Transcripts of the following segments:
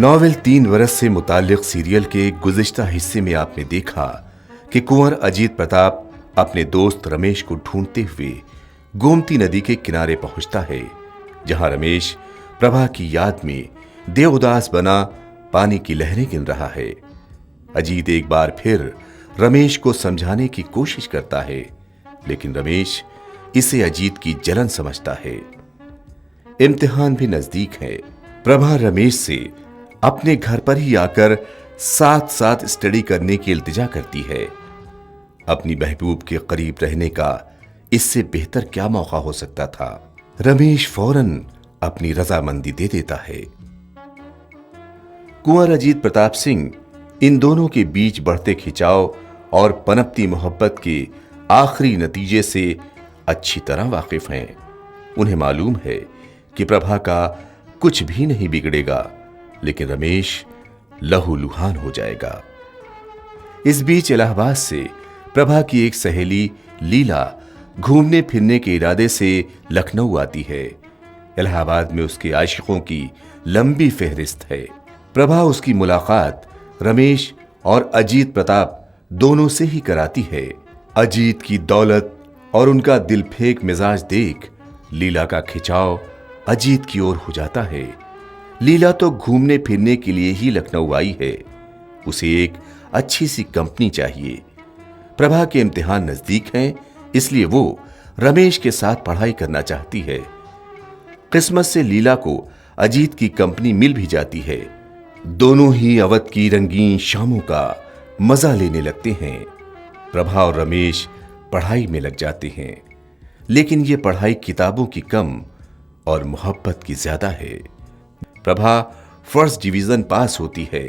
Novel 3 बरस से मुताल्लिक serial के गुज़िश्ता हिस्से में आपने देखा कि कुंवर अजीत प्रताप अपने दोस्त रमेश को ढूंढते हुए गोमती नदी के किनारे पहुंचता है, जहां रमेश प्रभा की याद में देवदास बना पानी की लहरें गिन रहा है। अजीत एक बार फिर रमेश को समझाने की कोशिश करता है, लेकिन रमेश इसे अजीत की जलन समझता है। इम्तिहान भी नजदीक है। प्रभा रमेश से अपने घर पर ही आकर साथ साथ स्टडी करने की इल्तिजा करती है। अपनी महबूब के करीब रहने का इससे बेहतर क्या मौका हो सकता था। रमेश फौरन अपनी रजामंदी दे देता है। कुंवर अजीत प्रताप सिंह इन दोनों के बीच बढ़ते खिंचाव और पनपती मोहब्बत के आखिरी नतीजे से अच्छी तरह वाकिफ हैं। उन्हें मालूम है कि प्रभा का कुछ भी नहीं बिगड़ेगा, लेकिन रमेश लहूलुहान हो जाएगा। इस बीच इलाहाबाद से प्रभा की एक सहेली लीला घूमने फिरने के इरादे से लखनऊ आती है। इलाहाबाद में उसके आशिकों की लंबी फेहरिस्त है। प्रभा उसकी मुलाकात रमेश और अजीत प्रताप दोनों से ही कराती है। अजीत की दौलत और उनका दिलफेक मिजाज देख लीला का खिंचाव अजीत की ओर हो जाता है। लीला तो घूमने फिरने के लिए ही लखनऊ आई है। उसे एक अच्छी सी कंपनी चाहिए। प्रभा के इम्तिहान नजदीक हैं, इसलिए वो रमेश के साथ पढ़ाई करना चाहती है। किस्मत से लीला को अजीत की कंपनी मिल भी जाती है। दोनों ही अवध की रंगीन शामों का मजा लेने लगते हैं। प्रभा और रमेश पढ़ाई में लग जाते हैं, लेकिन ये पढ़ाई किताबों की कम और मोहब्बत की ज्यादा है। प्रभा फर्स्ट डिवीजन पास होती है।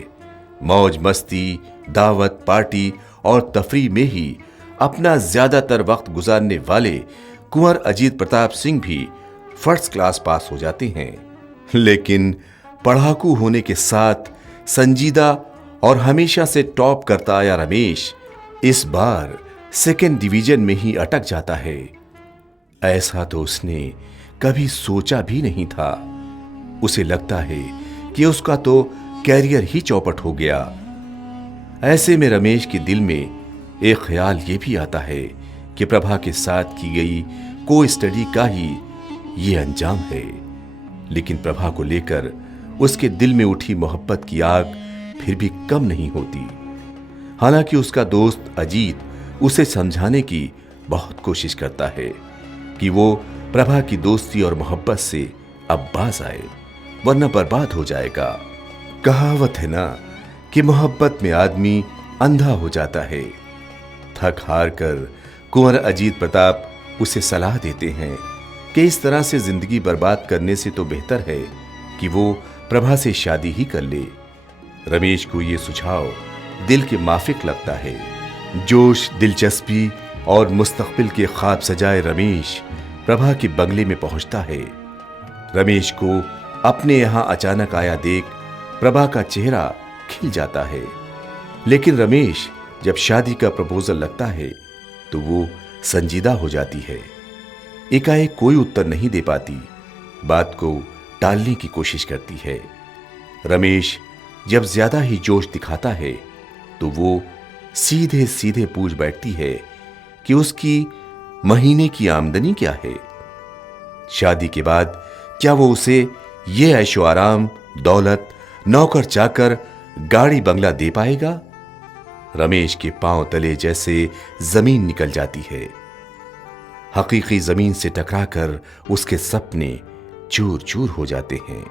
मौज मस्ती, दावत, पार्टी और तफरी में ही अपना ज्यादातर वक्त गुजारने वाले कुंवर अजीत प्रताप सिंह भी फर्स्ट क्लास पास हो जाते हैं। लेकिन पढ़ाकू होने के साथ संजीदा और हमेशा से टॉप करता आया रमेश इस बार सेकेंड डिवीजन में ही अटक जाता है। ऐसा तो उसने कभी सोचा भी नहीं था। उसे लगता है कि उसका तो कैरियर ही चौपट हो गया। ऐसे में रमेश के दिल में एक ख्याल यह भी आता है कि प्रभा के साथ की गई को स्टडी का ही ये अंजाम है। लेकिन प्रभा को लेकर उसके दिल में उठी मोहब्बत की आग फिर भी कम नहीं होती। हालांकि उसका दोस्त अजीत उसे समझाने की बहुत कोशिश करता है कि वो प्रभा की दोस्ती और मोहब्बत से अब बाज आए, वरना बर्बाद हो जाएगा। कहावत है ना कि मोहब्बत में आदमी अंधा हो जाता है। थक हार कर कुंवर अजीत प्रताप उसे सलाह देते हैं कि इस तरह से जिंदगी बर्बाद करने से तो बेहतर है कि वो प्रभा से शादी ही कर ले। रमेश को यह सुझाव दिल के माफिक लगता है। जोश, दिलचस्पी और मुस्तकबिल के ख्वाब सजाए रमेश प्रभा के बंगले में पहुंचता है। रमेश को अपने यहां अचानक आया देख प्रभा का चेहरा खिल जाता है। लेकिन रमेश जब शादी का प्रपोजल लगता है तो वो संजीदा हो जाती है। एकाएक कोई उत्तर नहीं दे पाती, बात को टालने की कोशिश करती है। रमेश जब ज्यादा ही जोश दिखाता है तो वो सीधे सीधे पूछ बैठती है कि उसकी महीने की आमदनी क्या है। शादी के बाद क्या वो उसे ये ऐशो आराम, दौलत, नौकर चाकर, गाड़ी बंगला दे पाएगा? रमेश के पांव तले जैसे जमीन निकल जाती है। हकीकी जमीन से टकराकर उसके सपने चूर चूर हो जाते हैं।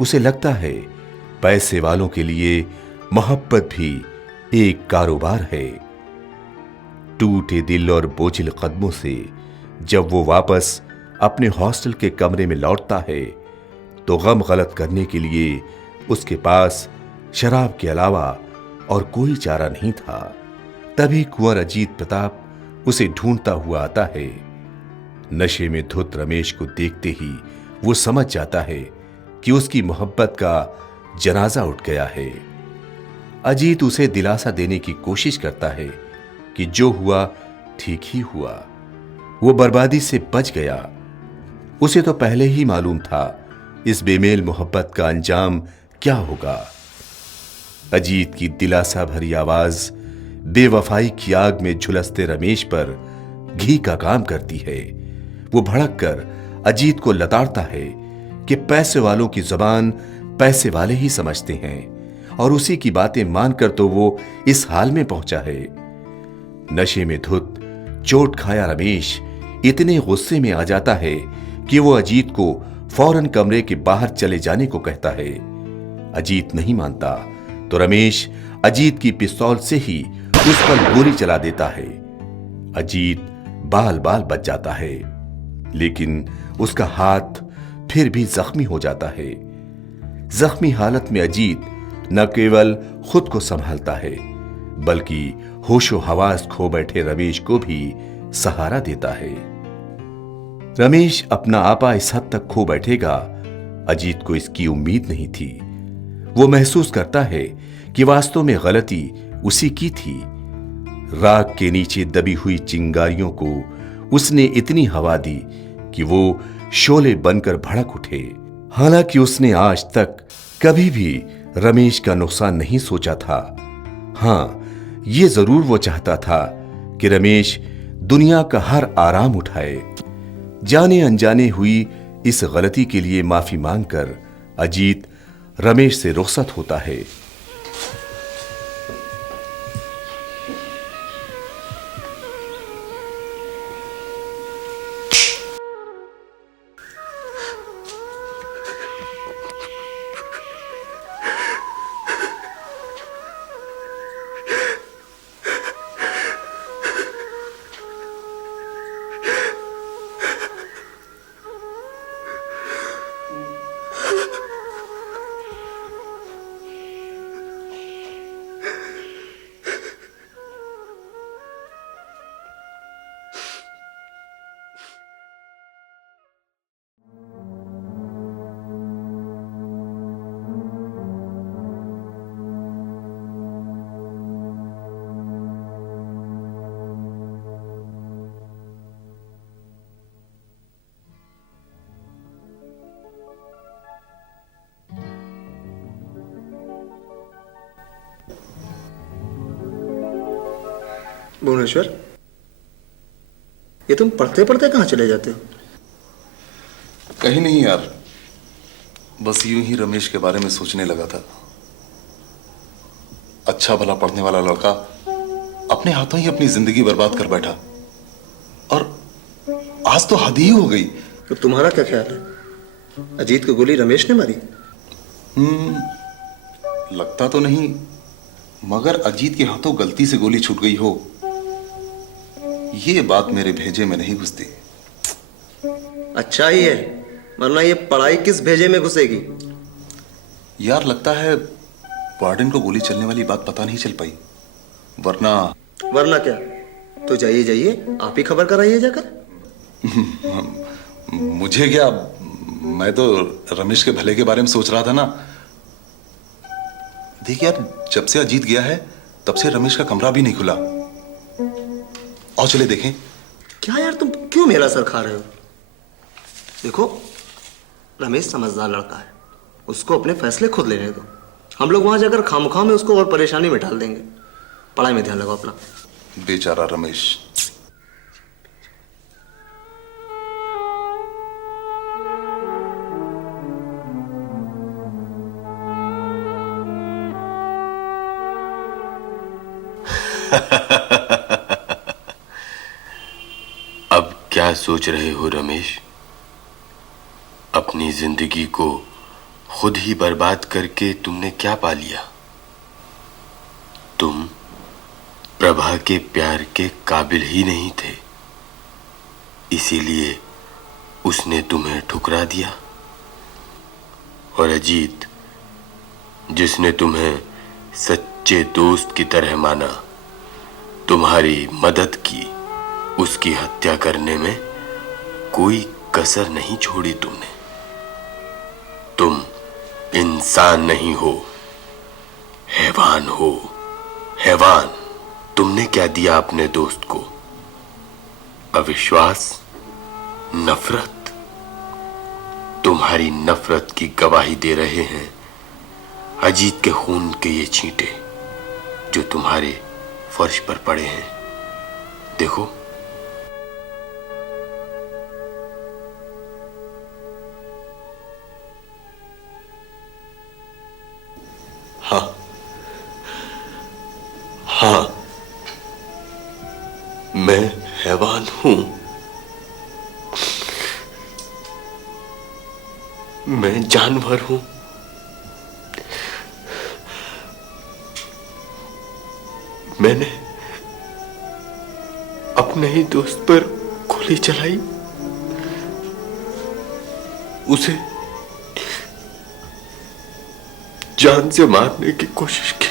उसे लगता है पैसे वालों के लिए मोहब्बत भी एक कारोबार है। टूटे दिल और बोझिल कदमों से जब वो वापस अपने हॉस्टल के कमरे में लौटता है तो गम गलत करने के लिए उसके पास शराब के अलावा और कोई चारा नहीं था। तभी कुंवर अजीत प्रताप उसे ढूंढता हुआ आता है। नशे में धुत रमेश को देखते ही वो समझ जाता है कि उसकी मोहब्बत का जनाजा उठ गया है। अजीत उसे दिलासा देने की कोशिश करता है कि जो हुआ ठीक ही हुआ, वो बर्बादी से बच गया। उसे तो पहले ही मालूम था इस बेमेल मोहब्बत का अंजाम क्या होगा? अजीत की दिलासा भरी आवाज बेवफाई की आग में झुलसते रमेश पर घी का काम करती है। वो भड़क कर अजीत को लताड़ता है कि पैसे वालों की जुबान पैसे वाले ही समझते हैं और उसी की बातें मानकर तो वो इस हाल में पहुंचा है। नशे में धुत चोट खाया रमेश इतने गुस्से में आ जाता है कि वो अजीत को फौरन कमरे के बाहर चले जाने को कहता है। अजीत नहीं मानता तो रमेश अजीत की पिस्तौल से ही उस पर गोली चला देता है। अजीत बाल बाल बच जाता है, लेकिन उसका हाथ फिर भी जख्मी हो जाता है। जख्मी हालत में अजीत न केवल खुद को संभालता है, बल्कि होशो हवास खो बैठे रमेश को भी सहारा देता है। रमेश अपना आपा इस हद तक खो बैठेगा, अजीत को इसकी उम्मीद नहीं थी। वो महसूस करता है कि वास्तव में गलती उसी की थी। राख के नीचे दबी हुई चिंगारियों को उसने इतनी हवा दी कि वो शोले बनकर भड़क उठे। हालांकि उसने आज तक कभी भी रमेश का नुकसान नहीं सोचा था। हां, ये जरूर वो चाहता था कि रमेश दुनिया का हर आराम उठाए। जाने अनजाने हुई इस गलती के लिए माफी मांगकर अजीत रमेश से रुखसत होता है। भुवनेश्वर, ये तुम पढ़ते पढ़ते कहाँ चले जाते हो? कहीं नहीं यार, बस यूं ही रमेश के बारे में सोचने लगा था। अच्छा भला पढ़ने वाला लड़का अपने हाथों ही अपनी जिंदगी बर्बाद कर बैठा, और आज तो हद ही हो गई। तो तुम्हारा क्या ख्याल है? अजीत को गोली रमेश ने मारी? लगता तो नहीं, मगर अजीत के हाथों गलती से गोली छूट गई हो, ये बात मेरे भेजे में नहीं घुसती। अच्छा ही है, वरना ये पढ़ाई किस भेजे में घुसेगी? यार लगता है वार्डन को गोली चलने वाली बात पता नहीं चल पाई, वरना क्या? तो जाइए जाइए, आप ही खबर कराइए जाकर। मुझे क्या, मैं तो रमेश के भले के बारे में सोच रहा था ना। देख यार, जब से अजीत गया है तब से रमेश का कमरा भी नहीं खुला। आओ चले देखें। क्या यार, तुम क्यों मेरा सर खा रहे हो? देखो, रमेश समझदार लड़का है, उसको अपने फैसले खुद लेने दो। हम लोग वहां जाकर खामखा में उसको और परेशानी में डाल देंगे। पढ़ाई में ध्यान लगाओ अपना। बेचारा रमेश। अब क्या सोच रहे हो रमेश? अपनी जिंदगी को खुद ही बर्बाद करके तुमने क्या पा लिया? तुम प्रभा के प्यार के काबिल ही नहीं थे, इसीलिए उसने तुम्हें ठुकरा दिया। और अजीत, जिसने तुम्हें सच्चे दोस्त की तरह माना, तुम्हारी मदद की, उसकी हत्या करने में कोई कसर नहीं छोड़ी तुमने। तुम इंसान नहीं हो, हैवान हो, हैवान। तुमने क्या दिया अपने दोस्त को? अविश्वास, नफरत। तुम्हारी नफरत की गवाही दे रहे हैं अजीत के खून के ये छींटे जो तुम्हारे फर्श पर पड़े हैं, देखो। हाँ हाँ, मैं हैवान हूं। मैं जानवर हूं। मैंने अपने ही दोस्त पर गोली चलाई, उसे जान से मारने की कोशिश की।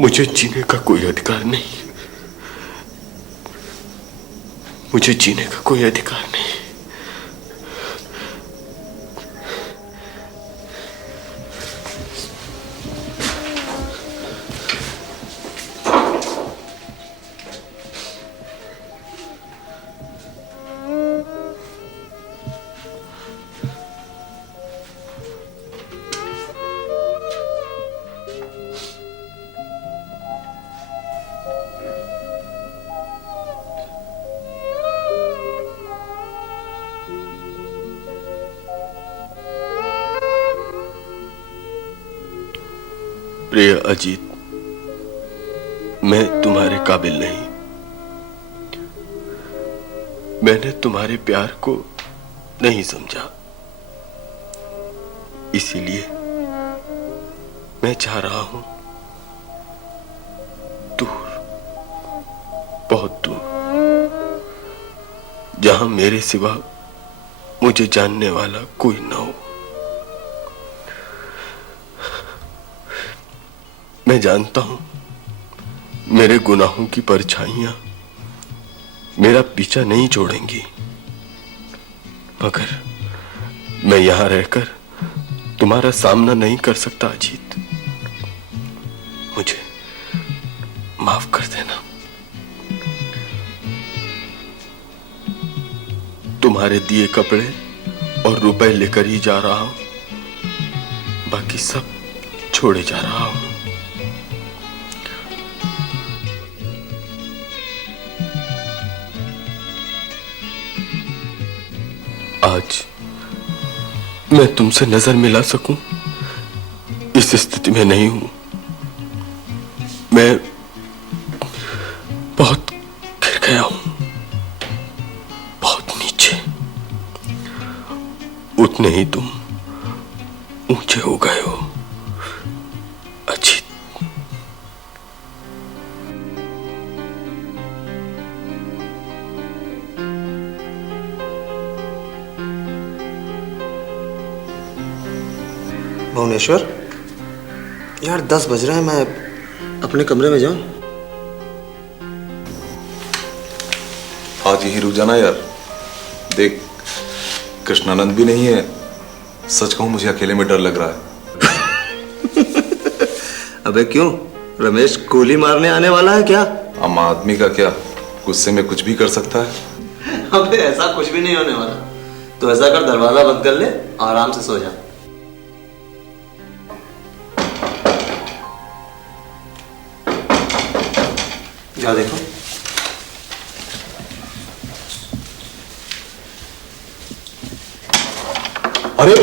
मुझे जीने का कोई अधिकार नहीं। मुझे जीने का कोई अधिकार नहीं। प्रिय अजीत, मैं तुम्हारे काबिल नहीं। मैंने तुम्हारे प्यार को नहीं समझा, इसीलिए मैं चाह रहा हूं दूर, बहुत दूर, जहां मेरे सिवा मुझे जानने वाला कोई ना हो। मैं जानता हूं मेरे गुनाहों की परछाइयां मेरा पीछा नहीं छोड़ेंगी, मगर मैं यहां रहकर तुम्हारा सामना नहीं कर सकता अजीत। मुझे माफ कर देना। तुम्हारे दिए कपड़े और रुपए लेकर ही जा रहा हूं, बाकी सब छोड़े जा रहा हूं। आज मैं तुमसे नजर मिला सकूं, इस स्थिति में नहीं हूं। मैं बहुत गिर गया हूं, बहुत नीचे। उतने ही तुम ऊंचे हो गए हो अजीत। भुवनेश्वर, यार 10 बज रहे हैं, मैं अपने कमरे में जाऊं? आज यही रुक जाना यार। देख, कृष्णानंद भी नहीं है। सच कहूं, मुझे अकेले में डर लग रहा है। अबे क्यों? रमेश गोली मारने आने वाला है क्या? आम आदमी का क्या, गुस्से में कुछ भी कर सकता है। अबे ऐसा कुछ भी नहीं होने वाला। तो ऐसा कर, दरवाजा बंद कर ले, आराम से सो जा। जा देखो। अरे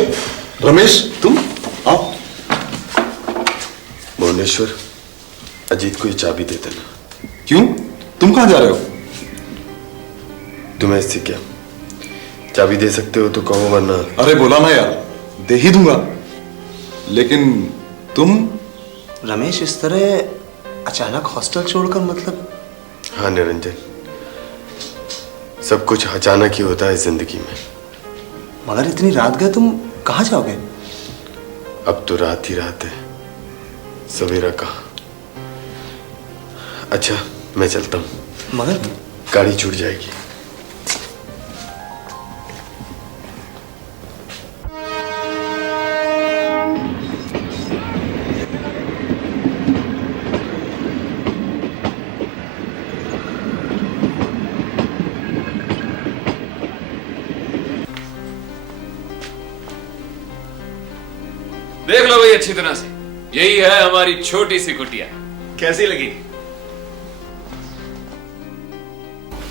रमेश, तुम आओ। भुवनेश्वर, अजीत को ये चाबी दे देना। क्यों? तुम कहां जा रहे हो? तुम्हें इससे क्या? चाबी दे सकते हो तो कहो, वरना। अरे बोला ना यार, दे ही दूंगा। लेकिन तुम? रमेश, इस तरह अचानक हॉस्टल छोड़कर, मतलब? हाँ निरंजन, सब कुछ अचानक ही होता है जिंदगी में। मगर इतनी रात गए, तुम कहाँ जाओगे? अब तो रात ही रात है, सवेरा कहाँ। अच्छा, मैं चलता हूँ। मगर गाड़ी छूट जाएगी। देख लो भाई अच्छी तरह से, यही है हमारी छोटी सी कुटिया। कैसी लगी?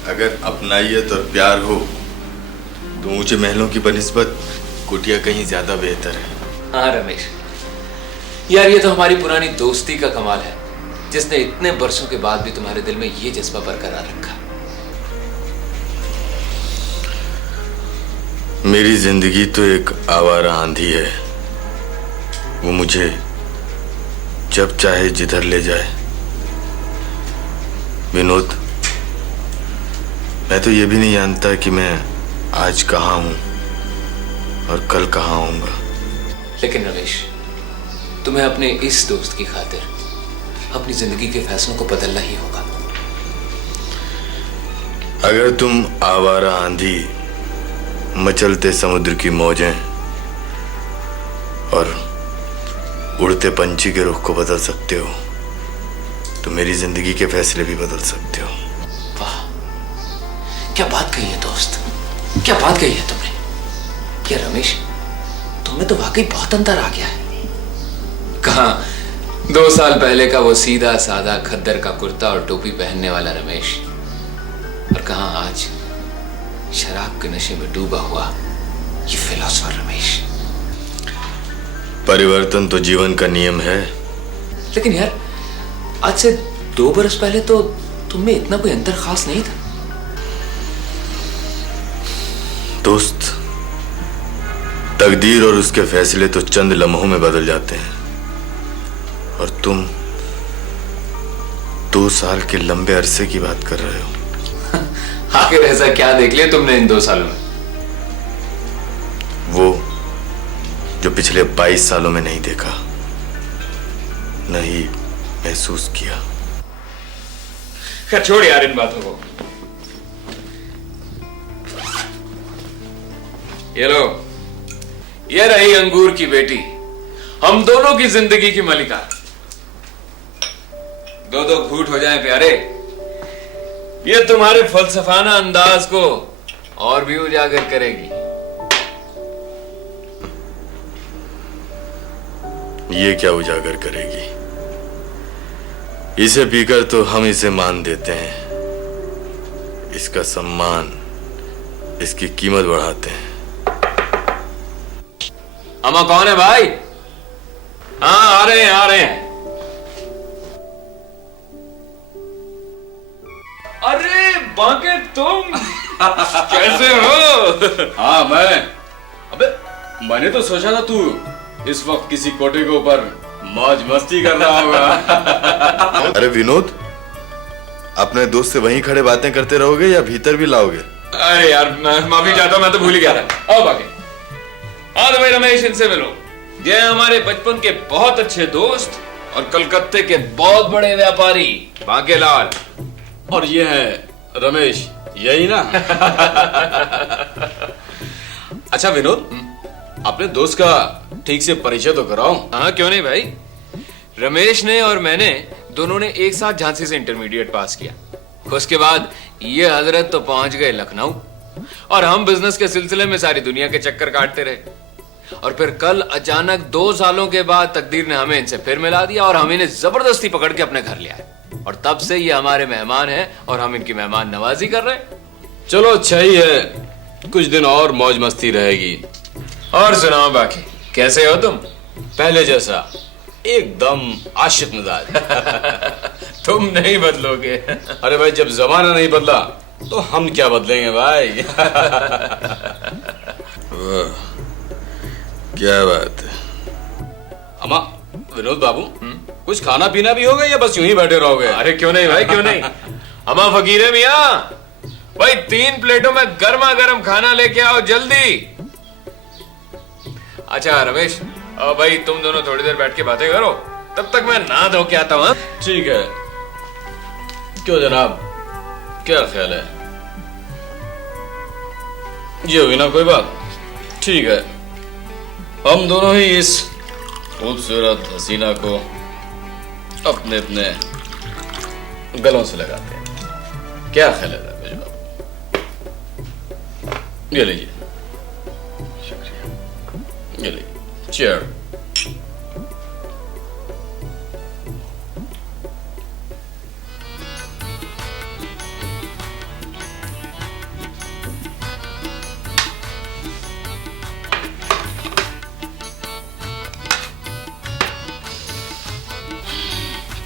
अगर अपनाइयत और प्यार हो तो ऊंचे महलों की बनिस्बत कुटिया कहीं ज्यादा बेहतर है। हाँ रमेश, यार ये तो हमारी पुरानी दोस्ती का कमाल है, जिसने इतने बरसों के बाद भी तुम्हारे दिल में ये जज्बा बरकरार रखा। मेरी जिंदगी तो एक आवारा आंधी है, वो मुझे जब चाहे जिधर ले जाए। विनोद, मैं तो ये भी नहीं जानता कि मैं आज कहाँ हूं और कल कहाँ होऊंगा। लेकिन रमेश, तुम्हें अपने इस दोस्त की खातिर अपनी जिंदगी के फैसलों को बदलना ही होगा। अगर तुम आवारा आंधी, मचलते समुद्र की मौजें और उड़ते पंछी के रुख को बदल सकते हो तो मेरी जिंदगी के फैसले भी बदल सकते हो। वाह, क्या बात कही है दोस्त, क्या बात कही है तुमने। क्या रमेश, तुम्हें तो वाकई बहुत अंतर आ गया है। कहाँ 2 साल पहले का वो सीधा साधा खद्दर का कुर्ता और टोपी पहनने वाला रमेश, और कहाँ आज शराब के नशे में डूबा हुआ ये फिलोसोफर रमेश। परिवर्तन तो जीवन का नियम है। लेकिन यार, आज से 2 बरस पहले तो तुम में इतना कोई अंतर खास नहीं था। दोस्त, तकदीर और उसके फैसले तो चंद लम्हों में बदल जाते हैं, और तुम 2 साल के लंबे अरसे की बात कर रहे हो। आखिर ऐसा क्या देख लिया तुमने इन 2 सालों में? वो जो पिछले 22 सालों में नहीं देखा, नहीं महसूस किया। खैर छोड़ यार इन बातों को। ये लो, ये रही अंगूर की बेटी, हम दोनों की जिंदगी की मलिका। 2 घूंट हो जाए प्यारे, ये तुम्हारे फलसफाना अंदाज को और भी उजागर करेगी। ये क्या उजागर करेगी? इसे पीकर तो हम इसे मान देते हैं, इसका सम्मान, इसकी कीमत बढ़ाते हैं। अम्मा कौन है भाई? हाँ आ रहे हैं, आ रहे हैं। अरे बांके तुम कैसे हो? हाँ मैं। अबे मैंने तो सोचा था तू इस वक्त किसी कोटे के ऊपर मौज मस्ती कर रहा होगा। अरे विनोद, अपने दोस्त से वहीं खड़े बातें करते रहोगे या भीतर भी लाओगे? अरे यार मैं माफी चाहता हूं, मैं तो भूल ही गया था। आओ बाकी। हाँ तो भाई रमेश, इनसे मिलो। ये हमारे बचपन के बहुत अच्छे दोस्त और कलकत्ते के बहुत बड़े व्यापारी बांकेलाल। और ये है रमेश, यही ना? अच्छा विनोद, अपने दोस्त का ठीक से परिचय तो कराओ। हाँ क्यों नहीं भाई। रमेश ने और मैंने दोनों ने एक साथ झांसी से इंटरमीडिएट पास किया। उसके बाद ये हजरत तो पहुंच गए लखनऊ, और हम बिजनेस के सिलसिले में सारी दुनिया के चक्कर काटते रहे। और फिर कल अचानक 2 सालों के बाद तकदीर ने हमें इनसे फिर मिला दिया और हम इन्हें जबरदस्ती पकड़ के अपने घर ले आए, और तब से ये हमारे मेहमान हैं और हम इनकी मेहमान नवाजी कर रहे हैं। चलो अच्छा ही है, कुछ दिन और मौज मस्ती रहेगी। और सुनाओ बाकी, कैसे हो तुम? पहले जैसा एकदम आशिक मिजाज। तुम नहीं बदलोगे। अरे भाई, जब जमाना नहीं बदला तो हम क्या बदलेंगे भाई। वाह, क्या बात है। अम्मा, विनोद बाबू, कुछ खाना पीना भी होगा या बस यूं ही बैठे रहोगे? अरे क्यों नहीं भाई, क्यों नहीं। अम्मा फकीरे मियां, भाई 3 प्लेटों में गर्मा गर्म खाना लेके आओ जल्दी। अच्छा रमेश, भाई तुम दोनों थोड़ी देर बैठ के बातें करो, तब तक मैं नहा धो के आता हूं। ठीक है। क्यों जनाब, क्या ख्याल है? ये हुई ना कोई बात? ठीक है, हम दोनों ही इस खूबसूरत हसीना को अपने अपने गलों से लगाते हैं। क्या ख्याल है रमेश बाबू? ये लीजिए। शुक्रिया। ये लीजिए। चेयर।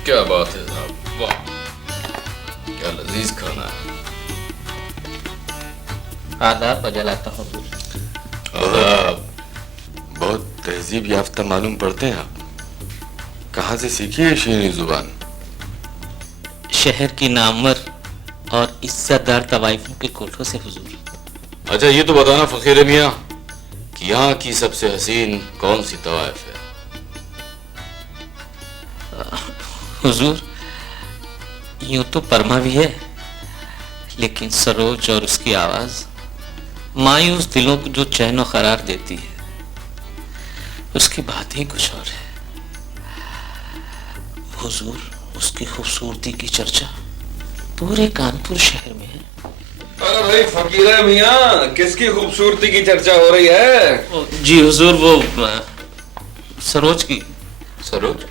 क्या बात है साहब, वाह क्या लजीज खाना है। आदाब बजलाता हूँ। आदाब। बहुत तहजीब याफ्ता मालूम पड़ते हैं आप। कहाँ से सीखी है शीनी जुबान? शहर की नामवर और इज्जतदार तवाइफों के कोठों से हुजूर। अच्छा ये तो बताना फकीर मियाँ कि यहाँ की सबसे हसीन कौन सी तवाइफ है? हुजूर यूं तो परमा भी है, लेकिन सरोज और उसकी आवाज मायूस दिलों को जो चैन और करार देती है, उसकी बात ही कुछ और है। हुजूर उसकी खूबसूरती की चर्चा पूरे कानपुर शहर में है। अरे भाई फकीर मियाँ, किसकी खूबसूरती की चर्चा हो रही है? जी हुजूर, वो सरोज की। सरोज?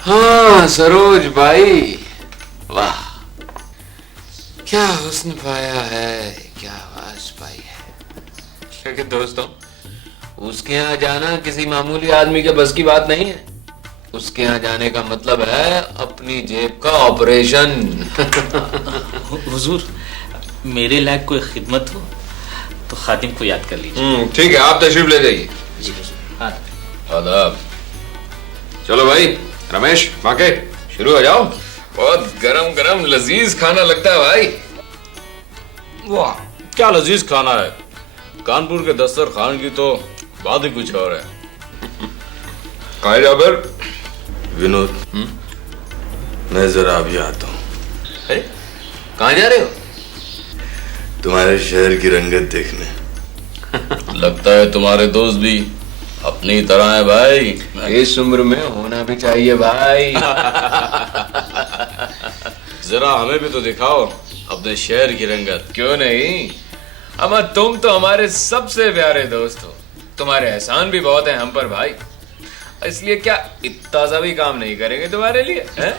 हाँ सरोज भाई, वाह क्या हुस्न पाया है, क्या आवाज पाई है। लेकिन दोस्तों, उसके यहाँ जाना किसी मामूली आदमी के बस की बात नहीं है। उसके यहाँ जाने का मतलब है अपनी जेब का ऑपरेशन। हुजूर मेरे लायक कोई खिदमत हो तो खादिम को याद कर लीजिए। ठीक है, आप तशरीफ ले जाइए। जी हुजूर। आदाब। चलो भाई रमेश, बाके शुरू हो जाओ। बहुत गरम गरम लजीज खाना लगता है भाई। वाह क्या लजीज खाना है। कानपुर के दस्तरखान की तो बात ही कुछ और है। खाए जाबर। विनोद, मैं जरा अभी आता हूँ। अरे कहाँ जा रहे हो? तुम्हारे शहर की रंगत देखने। लगता है तुम्हारे दोस्त भी अपनी तरह है भाई। इस उम्र में होना भी चाहिए भाई। जरा हमें भी तो दिखाओ अपने शहर की रंगत। क्यों नहीं, अमर तुम तो हमारे सबसे प्यारे दोस्त हो। तुम्हारे एहसान भी बहुत है हम पर भाई, इसलिए क्या इतना सा भी काम नहीं करेंगे तुम्हारे लिए, हैं?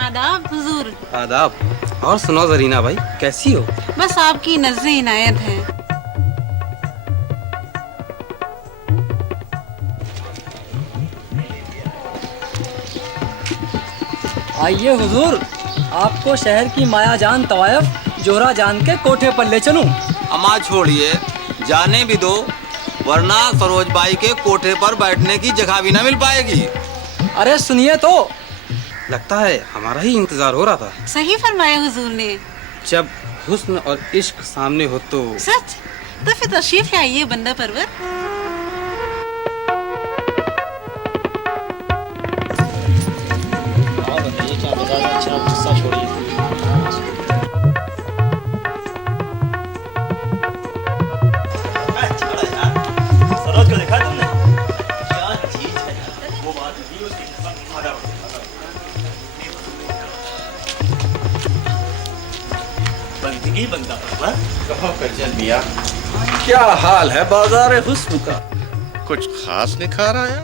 आदाब हुजूर। आदाब। और सुनो जरीना भाई, कैसी हो? बस आपकी नजर इनायत है। आइए हुजूर, आपको शहर की माया जान तवायफ जोहरा जान के कोठे पर ले चलूं। अमा छोड़िए, जाने भी दो, वरना सरोज बाई के कोठे पर बैठने की जगह भी न मिल पाएगी। अरे सुनिए तो, लगता है हमारा ही इंतजार हो रहा था। सही फरमाया हुजूर ने। जब हुस्न और इश्क सामने हो तो सच? तो फिर तशरीफ ले आइए बंदा परवर। सरोज को देखा तुमने? क्या चीज है, वो बात नहीं उसकी। बंदगी बंदा परवर। कहो करजन मियाँ, क्या हाल है बाजार हुस्न का? कुछ खास निखार आया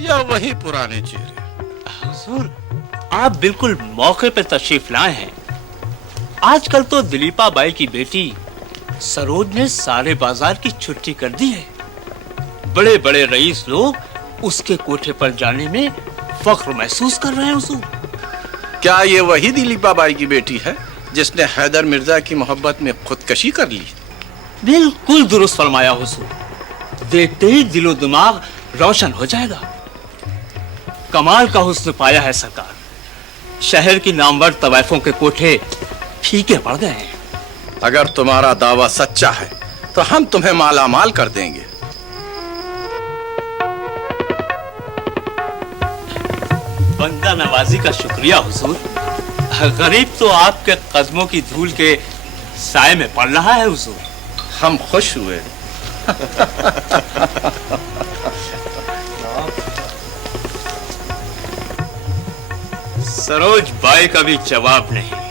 या वही पुराने चेहरे? हुजूर, आप बिल्कुल मौके पर तशरीफ लाए हैं। आजकल तो दिलीपा बाई की बेटी सरोज ने सारे बाजार की छुट्टी कर दी है। बड़े बड़े रईस लोग उसके कोठे पर जाने में फख्र महसूस कर रहे हैं हुजूर। क्या ये वही दिलीपा बाई की बेटी है जिसने हैदर मिर्जा की मोहब्बत में खुदकशी कर ली? बिल्कुल दुरुस्त फरमाया हुजूर। देखते ही दिलो दिमाग रोशन हो जाएगा। कमाल का हुस्न पाया है सरकार। शहर की नामवर तवाइफों के कोठे फीके पड़ गए हैं। अगर तुम्हारा दावा सच्चा है तो हम तुम्हें माला माल कर देंगे। बंदा नवाजी का शुक्रिया हुजूर। गरीब तो आपके कदमों की धूल के साए में पड़ रहा है हुजूर। हम खुश हुए। सरोज बाई का भी जवाब नहीं।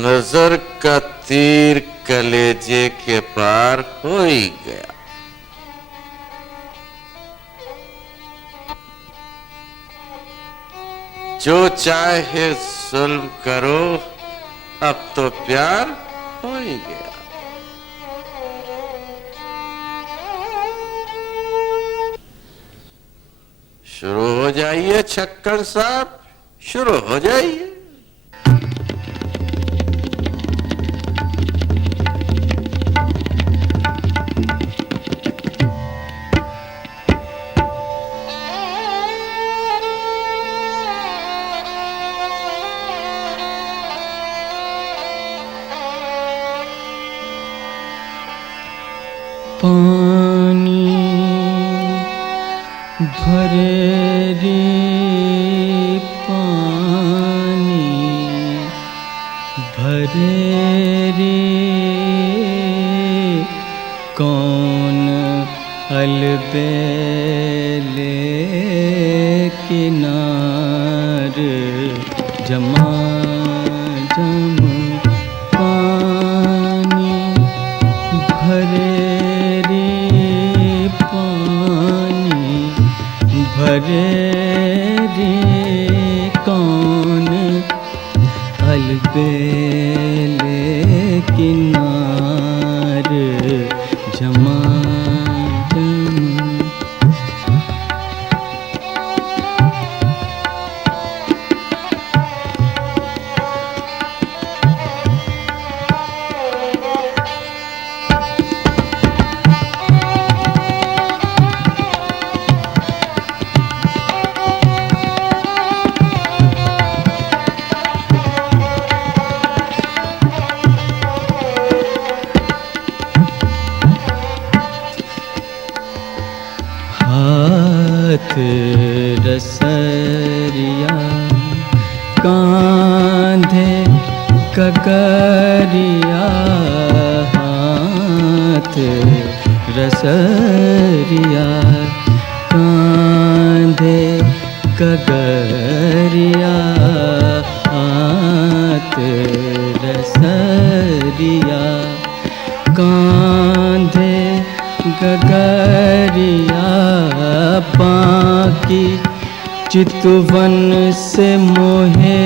नजर का तीर कलेजे के पार हो ही गया। जो चाहे जुल्म करो, अब तो प्यार हो ही गया। शुरू हो जाइए छक्कन साहब, शुरू हो जाइए। पानी भरे रे पानी भरे रे, कौन अलबेले किनार जमा जम पानी भरे भरे रे, कौन अलबेले किनार जमा जम। हाथ रसरिया कांधे कगरिया, हाथ रसरिया कांधे कगरिया, हाथ रसरिया कांधे गगरिया, बाकी चितवन से मोहे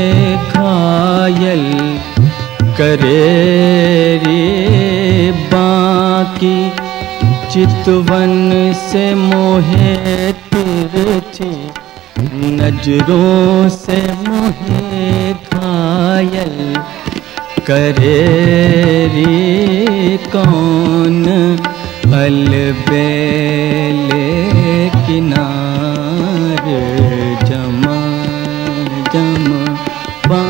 घायल करे रे, बाकी चितवन से मोहे तिरछे थे नजरों से मोहे घायल करे रे कौन अलबेले किनारे जमा जमा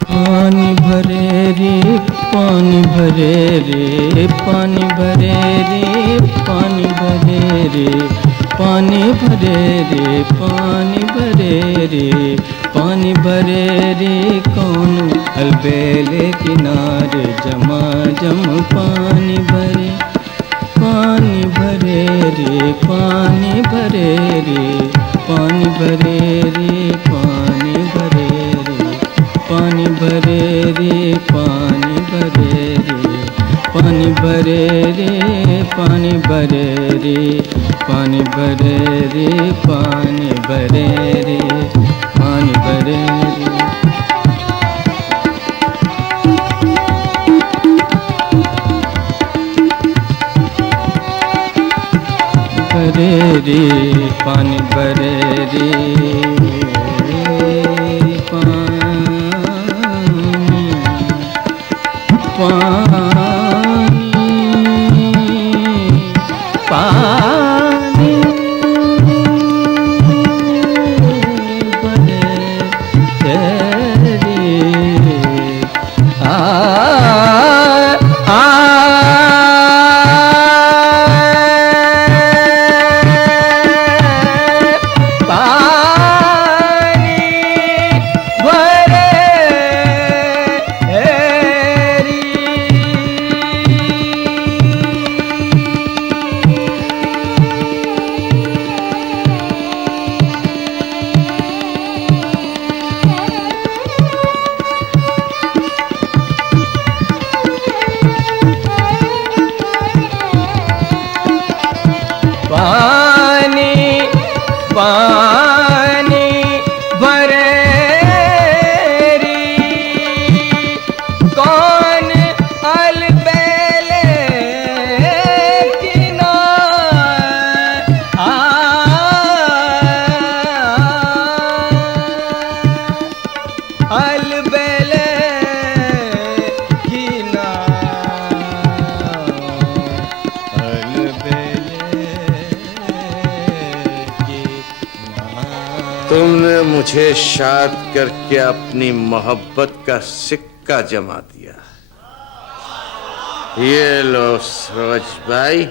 पानी भरे रे पानी भरे रे पानी भरे रे पानी भरे रे पानी भरे रे पानी भरे रे पानी भरे रे कौन अलबेले किनारे जमा जम पानी भरे रे पानी भरे रे पानी भरे रे पानी भरे रे पानी भरे रे पानी भरे रे पानी भरे रे पानी भरे रे पानी भरे रे पानी भरे रे पानी भरे रे भरे रे पानी भरे रे तुमने मुझे शाद करके अपनी मोहब्बत का सिक्का जमा दिया। ये लो सरोज भाई,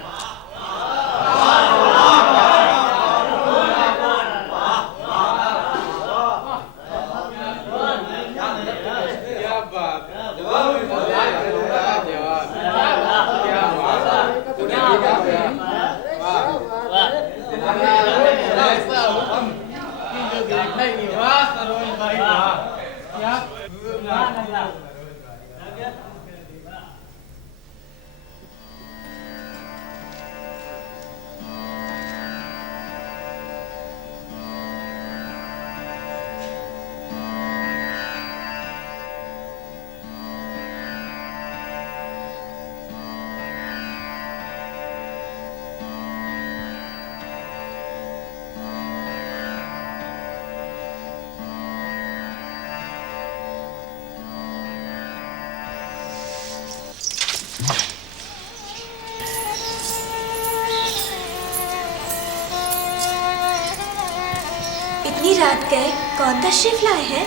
रात गए कौन तशरीफ लाए हैं?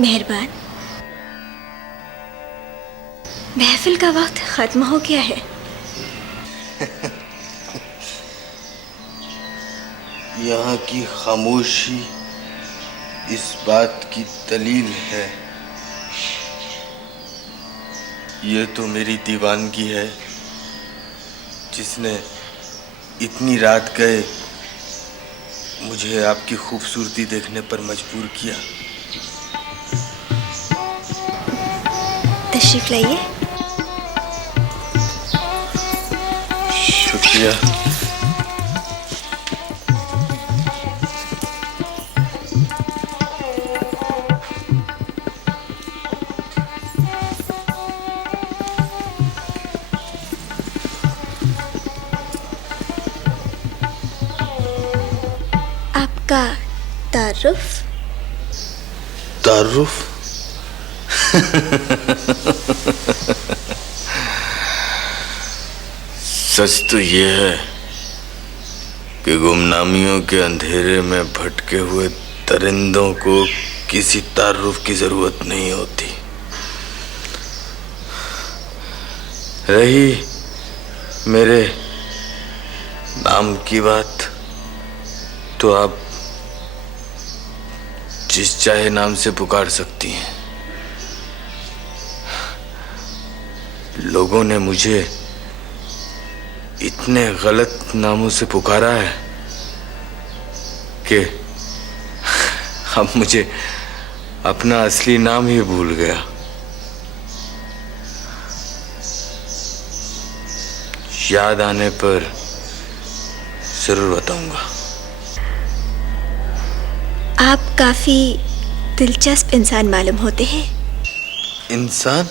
मेहरबान। महफिल का वक्त खत्म हो गया है। यहाँ की खामोशी इस बात की दलील है। ये तो मेरी दीवानगी है जिसने इतनी रात गए मुझे आपकी खूबसूरती देखने पर मजबूर किया। तशरीफ लाइए। शुक्रिया। आपका तारुफ? तारुफ? सच तो ये है कि गुमनामियों के अंधेरे में भटके हुए दरिंदों को किसी तारुफ की जरूरत नहीं होती। रही मेरे नाम की बात, तो आप जिस चाहे नाम से पुकार सकती हैं। लोगों ने मुझे इतने गलत नामों से पुकारा है कि अब मुझे अपना असली नाम ही भूल गया। याद आने पर जरूर बताऊंगा। आप काफी दिलचस्प इंसान मालूम होते हैं। इंसान?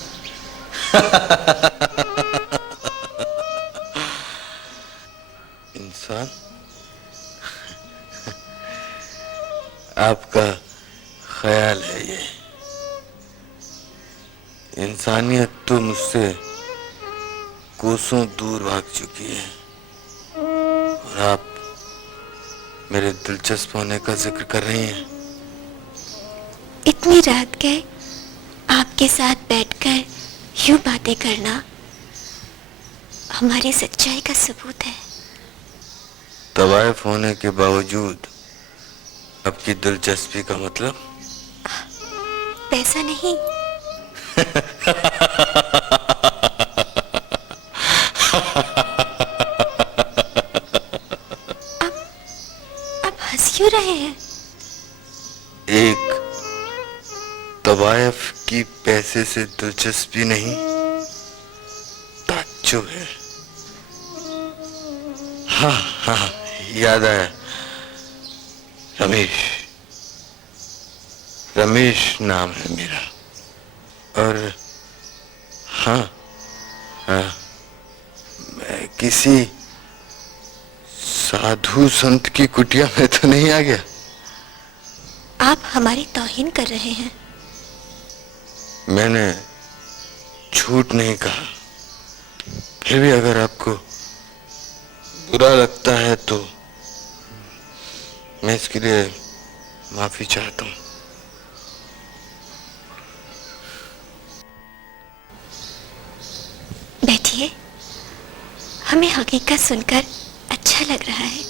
इंसान? आपका ख्याल है ये। इंसानियत तो मुझसे कोसों दूर भाग चुकी है और आप मेरे दिलचस्प होने का जिक्र कर रही हैं। इतनी रात गए आपके साथ बैठकर यूं बातें करना हमारी सच्चाई का सबूत है। तवायफ होने के बावजूद आपकी दिलचस्पी का मतलब? पैसा नहीं। आप हंस क्यों रहे हैं? एक तवायफ की पैसे से दिलचस्पी नहीं, ताज्जुब है। हाँ हाँ, याद आया। रमेश नाम है मेरा। और हाँ, मैं किसी साधु संत की कुटिया में तो नहीं आ गया? आप हमारी तौहीन कर रहे हैं। मैंने झूठ नहीं कहा। फिर भी अगर आपको बुरा लगता है तो मैं इसके लिए माफी चाहता हूँ। बैठिए, हमें हकीकत सुनकर अच्छा लग रहा है।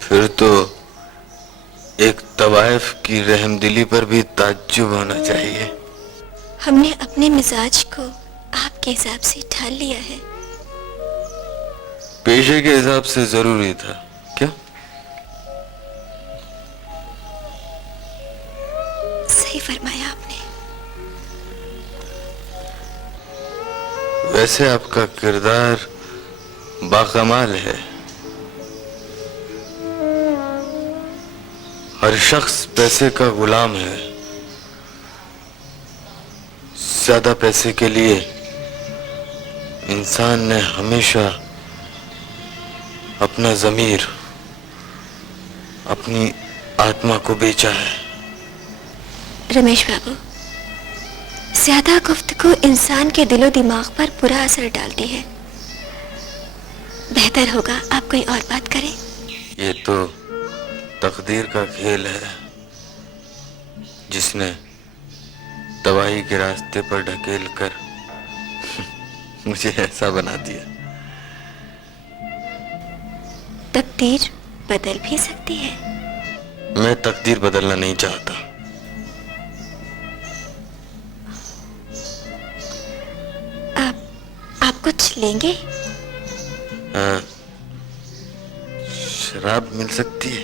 फिर तो एक तवायफ की रहमदिली पर भी ताज्जुब होना चाहिए। हमने अपने मिजाज को आपके हिसाब से ढाल लिया है। पेशे के हिसाब से जरूरी था क्या? सही फरमाया आपने। वैसे आपका किरदार बाकमाल है। हर शख्स पैसे का गुलाम है। ज्यादा पैसे के लिए इंसान ने हमेशा अपना ज़मीर, अपनी आत्मा को बेचा है। रमेश बाबू, ज्यादा गुफ्तगू इंसान के दिलो दिमाग पर बुरा असर डालती है। बेहतर होगा आप कोई और बात करें। ये तो तकदीर का खेल है, जिसने तबाही के रास्ते पर ढकेल कर मुझे ऐसा बना दिया। तकदीर बदल भी सकती है। मैं तकदीर बदलना नहीं चाहता। आप कुछ लेंगे? हाँ, शराब मिल सकती है।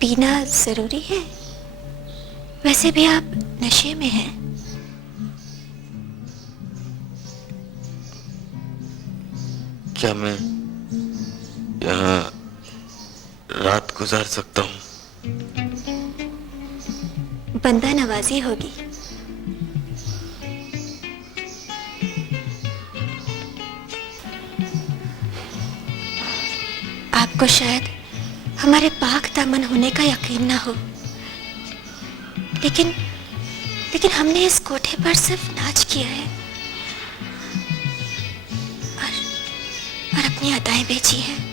पीना जरूरी है? वैसे भी आप नशे में हैं। क्या मैं यहाँ रात गुजार सकता हूँ? बंदा नवाजी होगी। आपको शायद हमारे पाक दामन होने का यकीन ना हो, लेकिन हमने इस कोठे पर सिर्फ नाच किया है और अपनी अदाएं बेची हैं।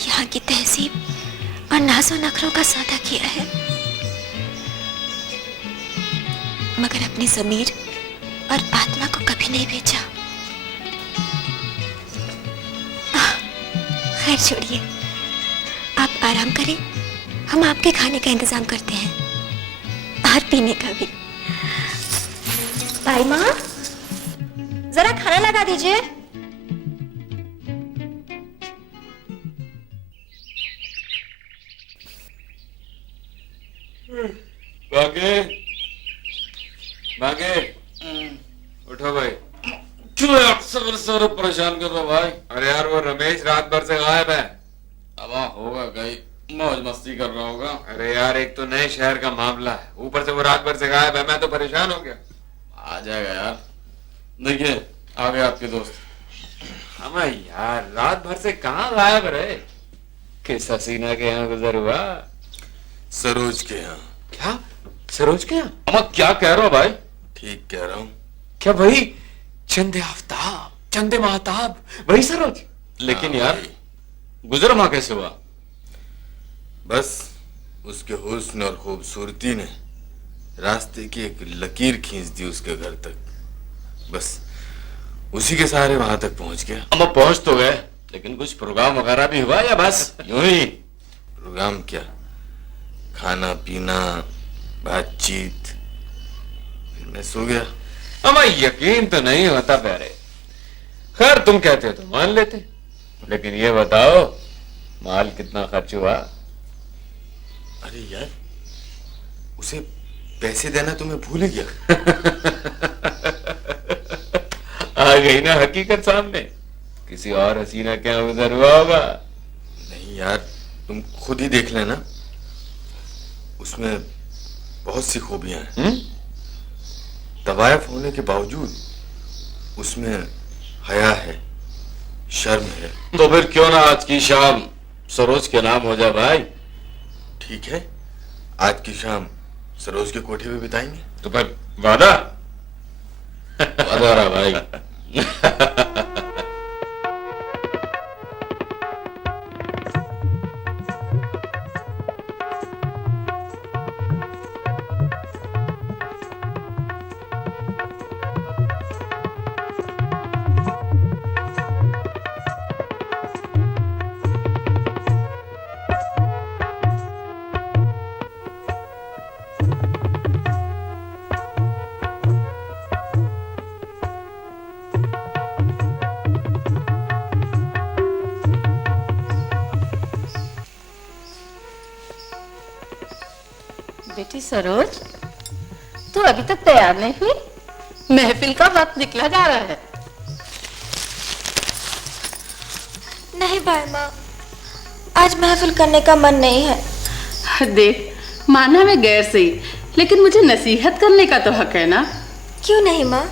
यहाँ की तहजीब और नाज़ो नखरों का सौदा किया है, मगर अपनी ज़मीर और आत्मा को कभी नहीं बेचा। खैर छोड़िए, आप आराम करें, हम आपके खाने का इंतजाम करते हैं और पीने का भी। भाई माँ, जरा खाना लगा दीजिए। भागे भागे, उठो भाई। क्यों यार सर परेशान कर रहा भाई? अरे यार वो रमेश रात भर से गायब है। अब होगा कहीं मौज मस्ती कर रहा होगा। अरे यार, एक तो नए शहर का मामला है, ऊपर से वो रात भर से गायब है। मैं तो परेशान हो गया। आ जाएगा यार। देखिए आ गए आपके दोस्त। हमें यार रात भर से कहाँ गायब रहे? किस हसीना के यहाँ गुजर हुआ? सरोज के यहाँ। क्या? सरोज के यहाँ? अम्मा क्या कह रहा हो भाई? ठीक कह रहा हूँ। क्या वही चंदे आफ्ताब, चंदे महताब, वही सरोज? लेकिन यार गुजर वहां कैसे हुआ? बस उसके हुस्न और खूबसूरती ने रास्ते की एक लकीर खींच दी उसके घर तक। बस उसी के सहारे वहां तक पहुंच गया। अम्मा पहुंच तो गए, लेकिन कुछ प्रोग्राम वगैरह भी हुआ या बस यूं ही? प्रोग्राम क्या, खाना पीना, बातचीत, फिर मैं सो गया। हमें यकीन तो नहीं होता प्यारे। खैर तुम कहते तो मान लेते, लेकिन ये बताओ माल कितना खर्च हुआ? अरे यार, उसे पैसे देना तुम्हें भूल गया। आ गई ना हकीकत सामने। किसी और हसीना के यहाँ गुजर हुआ होगा। नहीं यार, तुम खुद ही देख लेना, उसमें बहुत सी खूबियां हैं। तवायफ होने के बावजूद उसमें हया है, शर्म है। तो फिर क्यों ना आज की शाम सरोज के नाम हो जाए भाई? ठीक है, आज की शाम सरोज के कोठे पे बिताएंगे। तो फिर वादा? वादा रहा भाई। बेटी सरोज, तू अभी तक तैयार नहीं हुई? महफिल का वक्त निकला जा रहा है। नहीं भाई माँ, आज महफिल करने का मन नहीं है। देख, माना मैं गैर सही, लेकिन मुझे नसीहत करने का तो हक है ना। क्यों नहीं माँ?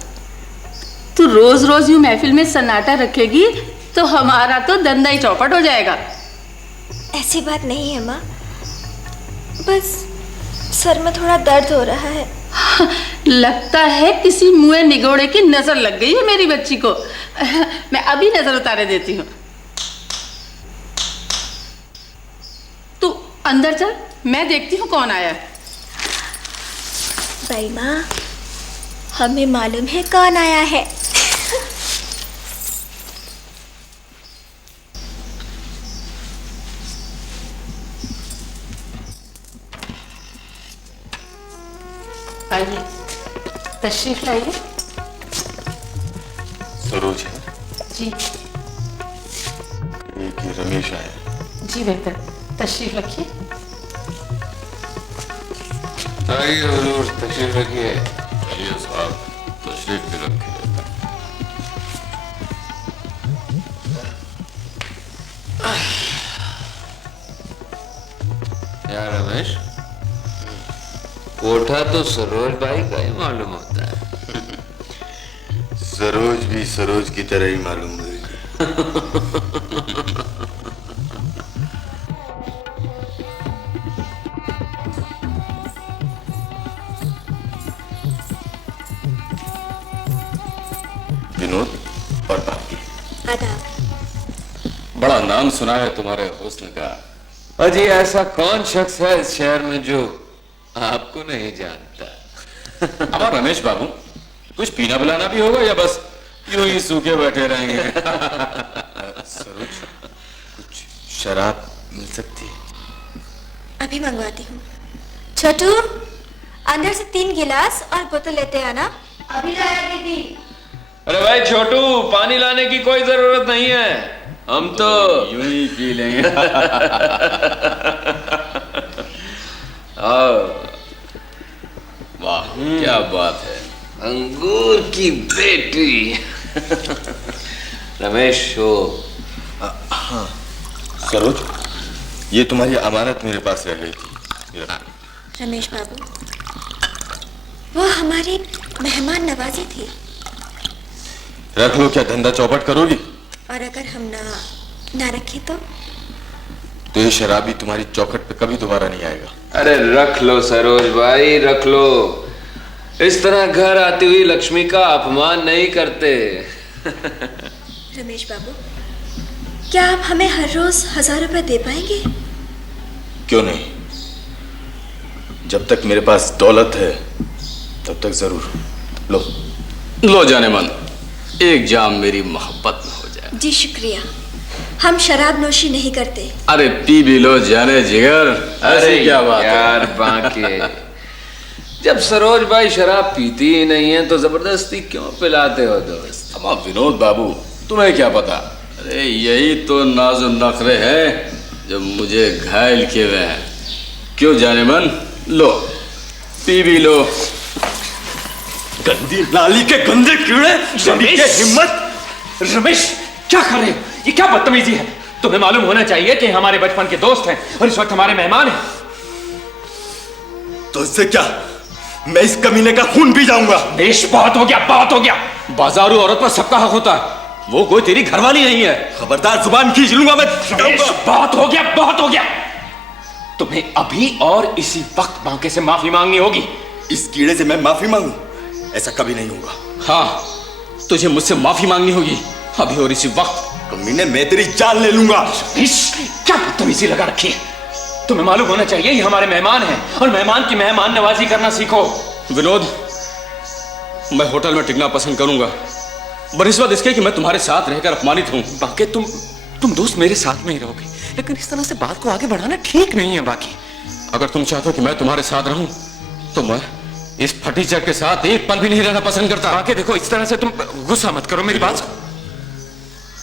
तू रोज रोज यूं महफिल में सन्नाटा रखेगी तो हमारा तो धंधा ही चौपट हो जाएगा। ऐसी बात नहीं है माँ, बस सर में थोड़ा दर्द हो रहा है। लगता है किसी मुँह निगोड़े की नजर लग गई है मेरी बच्ची को। मैं अभी नजर उतारे देती हूँ। तू अंदर चल, मैं देखती हूँ कौन आया। भाई माँ, हमें मालूम है कौन आया है। आइए, तशरीफ लाइए। सरोज है जी कि रमेश आया। जी बेहतर, तशरीफ रखिए। आइए हुजूर, तशरीफ रखिए। आइए साहब, तशरीफ भी रखिए। यार रमेश, कोठा तो सरोज भाई का ही मालूम होता है। सरोज भी सरोज की तरह ही मालूम हुई। विनोद और बाकी बड़ा नाम सुना है तुम्हारे हुस्न का। अजी ऐसा कौन शख्स है इस शहर में जो आपको नहीं जानता? अब रमेश बाबू, कुछ पीना पिलाना भी होगा या बस यूं ही सूखे बैठे रहेंगे? सरोज, कुछ शराब मिल सकती है? अभी मंगवाती हूँ। छोटू, अंदर से 3 गिलास और बोतल लेते आना। अभी लाया दीदी। अरे भाई छोटू, पानी लाने की कोई जरूरत नहीं है, हम तो यूं ही पी लेंगे। वाह, क्या बात है। अंगूर की बेटी। रमेश हो। हाँ सरोज, ये तुम्हारी अमानत मेरे पास रह गई थी। रमेश बाबू, वो हमारी मेहमान नवाजी थी। रख लो, क्या धंधा चौपट करोगी? और अगर हम ना रखें तो ये शराबी तुम्हारी चौखट पे कभी दोबारा नहीं आएगा। अरे रख लो सरोज भाई, रख लो। इस तरह घर आती हुई लक्ष्मी का अपमान नहीं करते। रमेश बाबू, क्या आप हमें हर रोज 1000 रुपए दे पाएंगे? क्यों नहीं, जब तक मेरे पास दौलत है तब तक जरूर। लो जाने मन, एक जाम मेरी मोहब्बत में हो जाए। जी शुक्रिया, हम शराब नोशी नहीं करते। अरे पी भी लो जाने जिगर। अरे क्या बात यार है? बाकी जब सरोज भाई शराब पीती ही नहीं है तो जबरदस्ती क्यों पिलाते हो दोस्त? अब विनोद बाबू, तुम्हें क्या पता? अरे यही तो नाज़ो नखरे हैं जो मुझे घायल किए हुए हैं। क्यों जाने मन, लो पी भी लो। गंदी नाली के गंदे कीड़े, रमेश! हिम्मत! रमेश, क्या कर रहे हो? ये क्या बदतमीजी है? तुम्हें मालूम होना चाहिए कि हमारे बचपन के दोस्त हैं और इस वक्त हमारे मेहमान हैं। तो इससे क्या, मैं इस कमीने का खून पी जाऊंगा। रमेश, बहुत हो गया, बहुत हो गया। बाजारू औरत पर सबका हक होता है, वो कोई तेरी घरवाली नहीं है। खबरदार, जुबान खींच लूंगा मैं। रमेश, बहुत हो गया, बहुत हो गया। तुम्हें अभी और इसी वक्त बांके से माफी मांगनी होगी। इस कीड़े से मैं माफी मांगू? ऐसा कभी नहीं होगा। हाँ, तुझे मुझसे माफी मांगनी होगी अभी और इसी वक्त। कमीने, मैं तेरी जान ले लूंगा। क्या बदतमीजी लगा रखी है? तुम्हें मालूम होना चाहिए ये हमारे मेहमान हैं और मेहमान की मेहमान नवाजी करना सीखो। विनोद, मैं होटल में टिकना पसंद करूंगा बनिस्बत इसके कि मैं तुम्हारे साथ रहकर अपमानित हूं। बाकी तुम दोस्त मेरे साथ में ही रहोगे, लेकिन इस तरह से बात को आगे बढ़ाना ठीक नहीं है। बाकी अगर तुम चाहते हो कि मैं तुम्हारे साथ रहूं तो मैं इस फटीचर के साथ एक पल भी नहीं रहना पसंद करता। बाकी देखो, इस तरह से तुम गुस्सा मत करो, मेरी बात।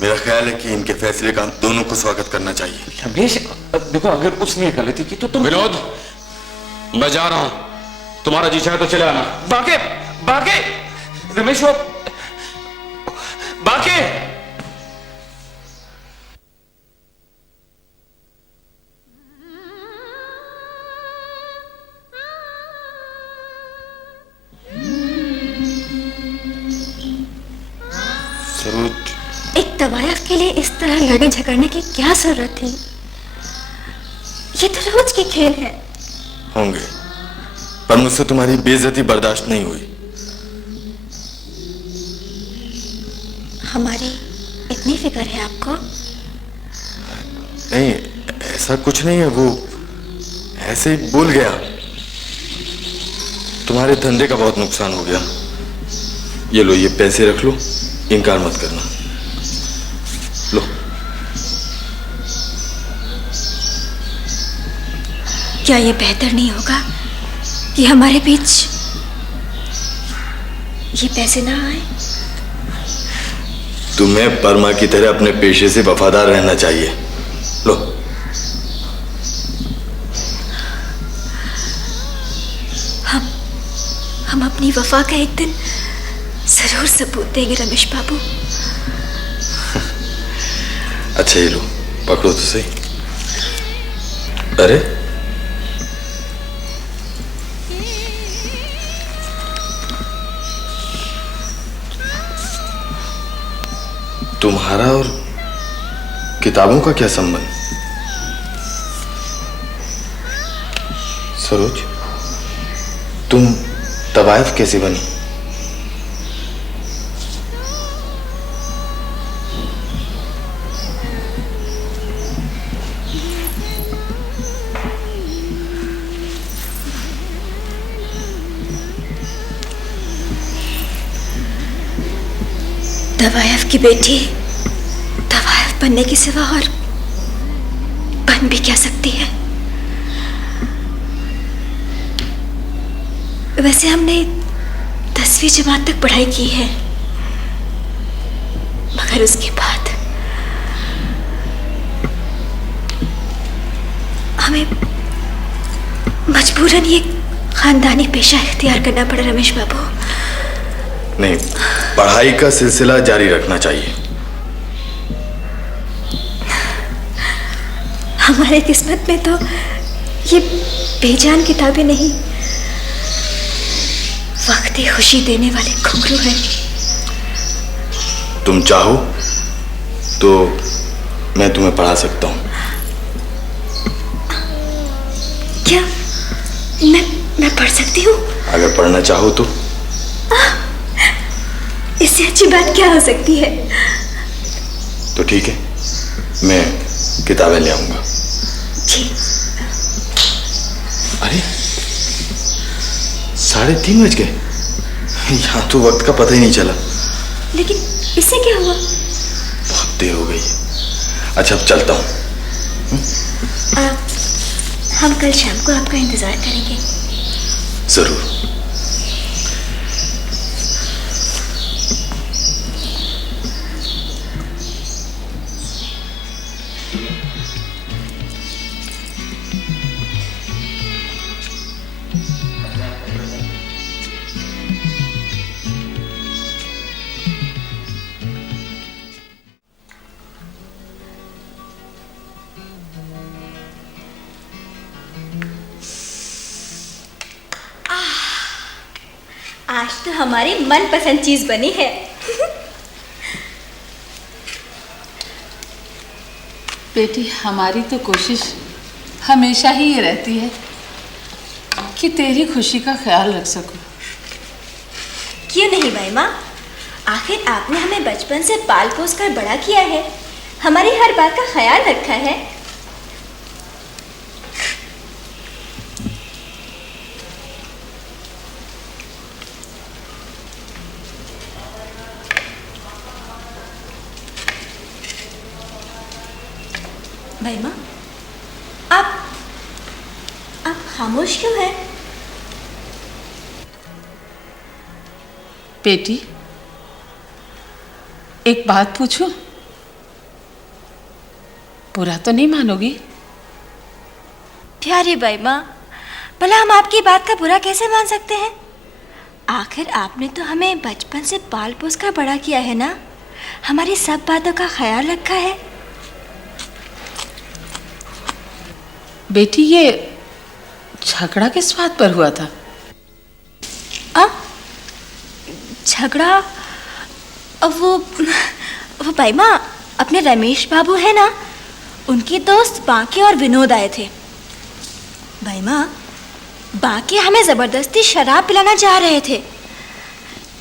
मेरा ख्याल है कि इनके फैसले का हम दोनों को स्वागत करना चाहिए। रमेश, देखो अगर उसने गलती की तो तुम। विनोद, मैं जा रहा हूं, तुम्हारा जी चाहे तो चले आना। बाकी रमेश, वो बाकी एक तवायफ के लिए इस तरह लड़ने झगड़ने की क्या जरूरत थी? ये तो रोज के खेल हैं। होंगे, पर मुझसे तुम्हारी बेइज्जती बर्दाश्त नहीं हुई। हमारी इतनी फिक्र है आपको? नहीं, ऐसा कुछ नहीं है, वो ऐसे ही भूल गया। तुम्हारे धंधे का बहुत नुकसान हो गया। ये लो, ये पैसे रख लो, इनकार मत करना। लो। क्या ये बेहतर नहीं होगा कि हमारे बीच ये पैसे ना आए? तुम्हें परमा की तरह अपने पेशे से वफादार रहना चाहिए। लो। हम अपनी वफा का एक दिन जरूर सबूत देंगे रमेश बाबू। अच्छा ये लो, पकड़ो तो सही। अरे तुम्हारा और किताबों का क्या संबंध? सरोज, तुम तवायफ कैसे बनी? तवायफ की बेटी तवायफ बनने के सिवा और बन भी क्या सकती है? वैसे हमने 10वीं जमात तक पढ़ाई की है, मगर उसके बाद हमें मजबूरन ये खानदानी पेशा इख्तियार करना पड़ा रमेश बाबू। नहीं, पढ़ाई का सिलसिला जारी रखना चाहिए। हमारे किस्मत में तो ये बेजान किताबें नहीं, वक्ती खुशी देने वाले घुंघरू हैं। तुम चाहो तो मैं तुम्हें पढ़ा सकता हूँ। क्या मैं पढ़ सकती हूँ? अगर पढ़ना चाहो तो। इससे अच्छी बात क्या हो सकती है? तो ठीक है, मैं किताबें ले आऊंगा। जी। अरे 3:30 बज गए, यहाँ तो वक्त का पता ही नहीं चला। लेकिन इससे क्या हुआ? बहुत देर हो गई। अच्छा, अब चलता हूँ। हम कल शाम को आपका इंतजार करेंगे। जरूर। आज तो हमारी मनपसंद चीज बनी है। बेटी, हमारी तो कोशिश हमेशा ही ये रहती है कि तेरी खुशी का ख्याल रख सकूं। क्यों नहीं भाई माँ, आखिर आपने हमें बचपन से पाल पोस कर बड़ा किया है, हमारी हर बात का ख्याल रखा है। भाई माँ, आप खामोश क्यों हैं? बेटी, एक बात पूछूं? बुरा तो नहीं मानोगी? प्यारी भाई माँ, भला हम आपकी बात का बुरा कैसे मान सकते हैं? आखिर आपने तो हमें बचपन से पाल पोस कर बड़ा किया है ना, हमारी सब बातों का ख्याल रखा है। बेटी, ये झगड़ा किस बात पर हुआ था? झगड़ा? वो भाई माँ, अपने रमेश बाबू है ना, उनके दोस्त बांके और विनोद आए थे। भाई माँ, बाकी हमें जबरदस्ती शराब पिलाना चाह रहे थे,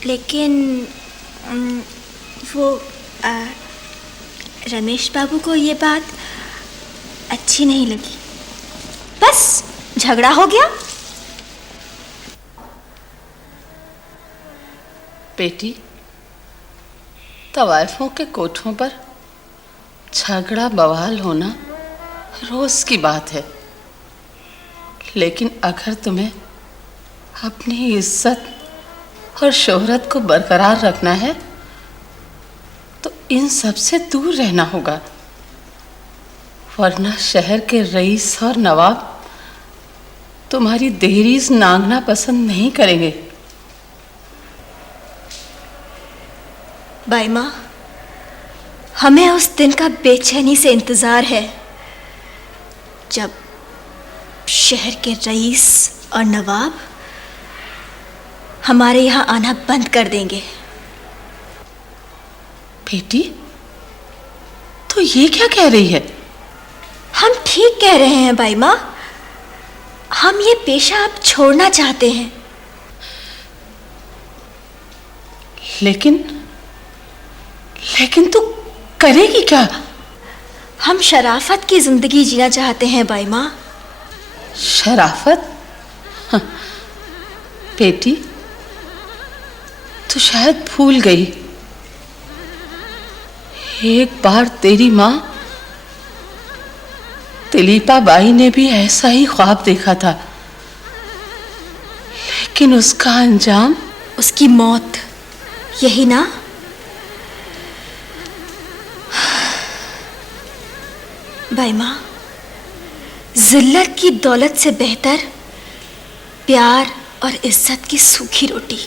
लेकिन वो रमेश बाबू को ये बात अच्छी नहीं लगी, बस झगड़ा हो गया। बेटी, तवाइफों के कोठों पर झगड़ा बवाल होना रोज की बात है, लेकिन अगर तुम्हें अपनी इज्जत और शोहरत को बरकरार रखना है तो इन सब से दूर रहना होगा, वरना शहर के रईस और नवाब तुम्हारी दहलीज नांगना पसंद नहीं करेंगे। भाई माँ, हमें उस दिन का बेचैनी से इंतजार है जब शहर के रईस और नवाब हमारे यहाँ आना बंद कर देंगे। बेटी, तो ये क्या कह रही है? हम ठीक कह रहे हैं भाई माँ, हम ये पेशा अब छोड़ना चाहते हैं। लेकिन तू करेगी क्या? हम शराफत की जिंदगी जीना चाहते हैं भाई माँ। शराफत? हाँ, बेटी, तू शायद भूल गई, एक बार तेरी माँ दिलीपा बाई ने भी ऐसा ही ख्वाब देखा था, लेकिन उसका अंजाम? उसकी मौत, यही ना? भाई माँ, जिल्लत की दौलत से बेहतर प्यार और इज्जत की सूखी रोटी।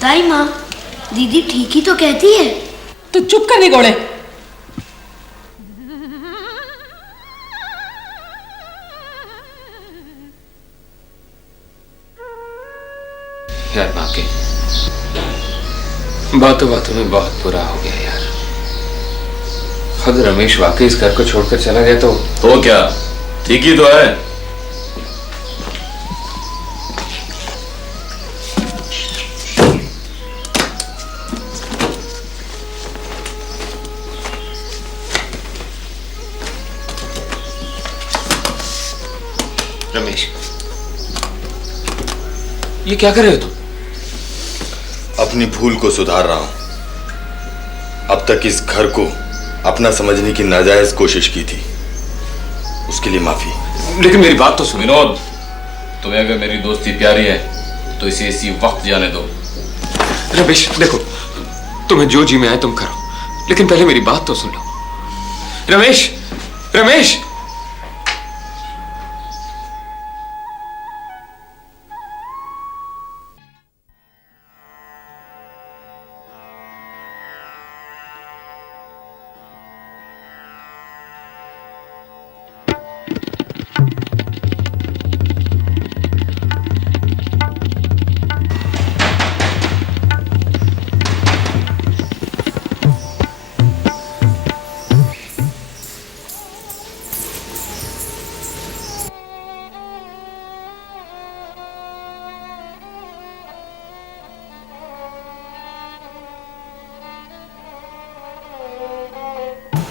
दाई माँ, दीदी ठीक ही तो कहती है। तू चुप कर निगोड़े। यार बाकी बातों बातों में बहुत बुरा हो गया यार। खुद रमेश वाकई इस घर को छोड़कर चला गया तो क्या ठीक ही तो है। रमेश, ये क्या कर रहे हो तुम? अपनी भूल को सुधार रहा हूं। अब तक इस घर को अपना समझने की नाजायज कोशिश की थी, उसके लिए माफी। लेकिन मेरी बात तो सुनो। विनोद, तुम्हें अगर मेरी दोस्ती प्यारी है तो इसे इसी वक्त जाने दो। रमेश देखो, तुम्हें जो जी में आए तुम करो, लेकिन पहले मेरी बात तो सुन लो। रमेश, रमेश,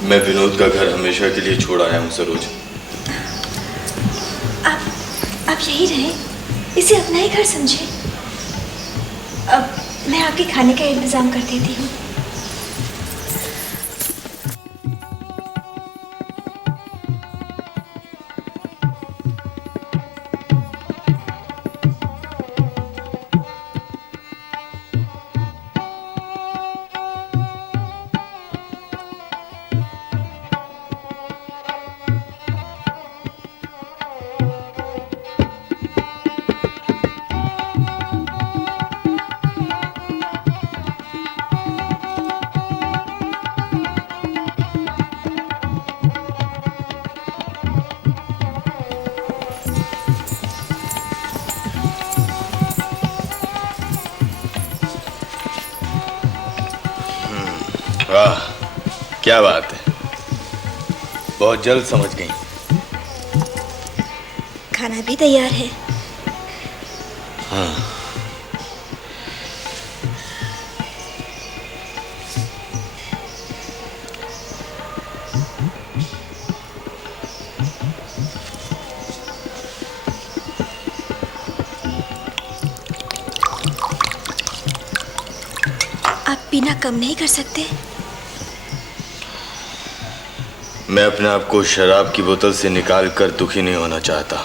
मैं विनोद का घर हमेशा के लिए छोड़ आया हूं सरोज। आप यही रहे, इसे अपना ही घर समझे। अब मैं आपके खाने का इंतजाम कर देती हूँ। वाह, क्या बात है, बहुत जल्द समझ गई। खाना भी तैयार है। हाँ। आप पीना कम नहीं कर सकते? मैं अपने आप को शराब की बोतल से निकाल कर दुखी नहीं होना चाहता,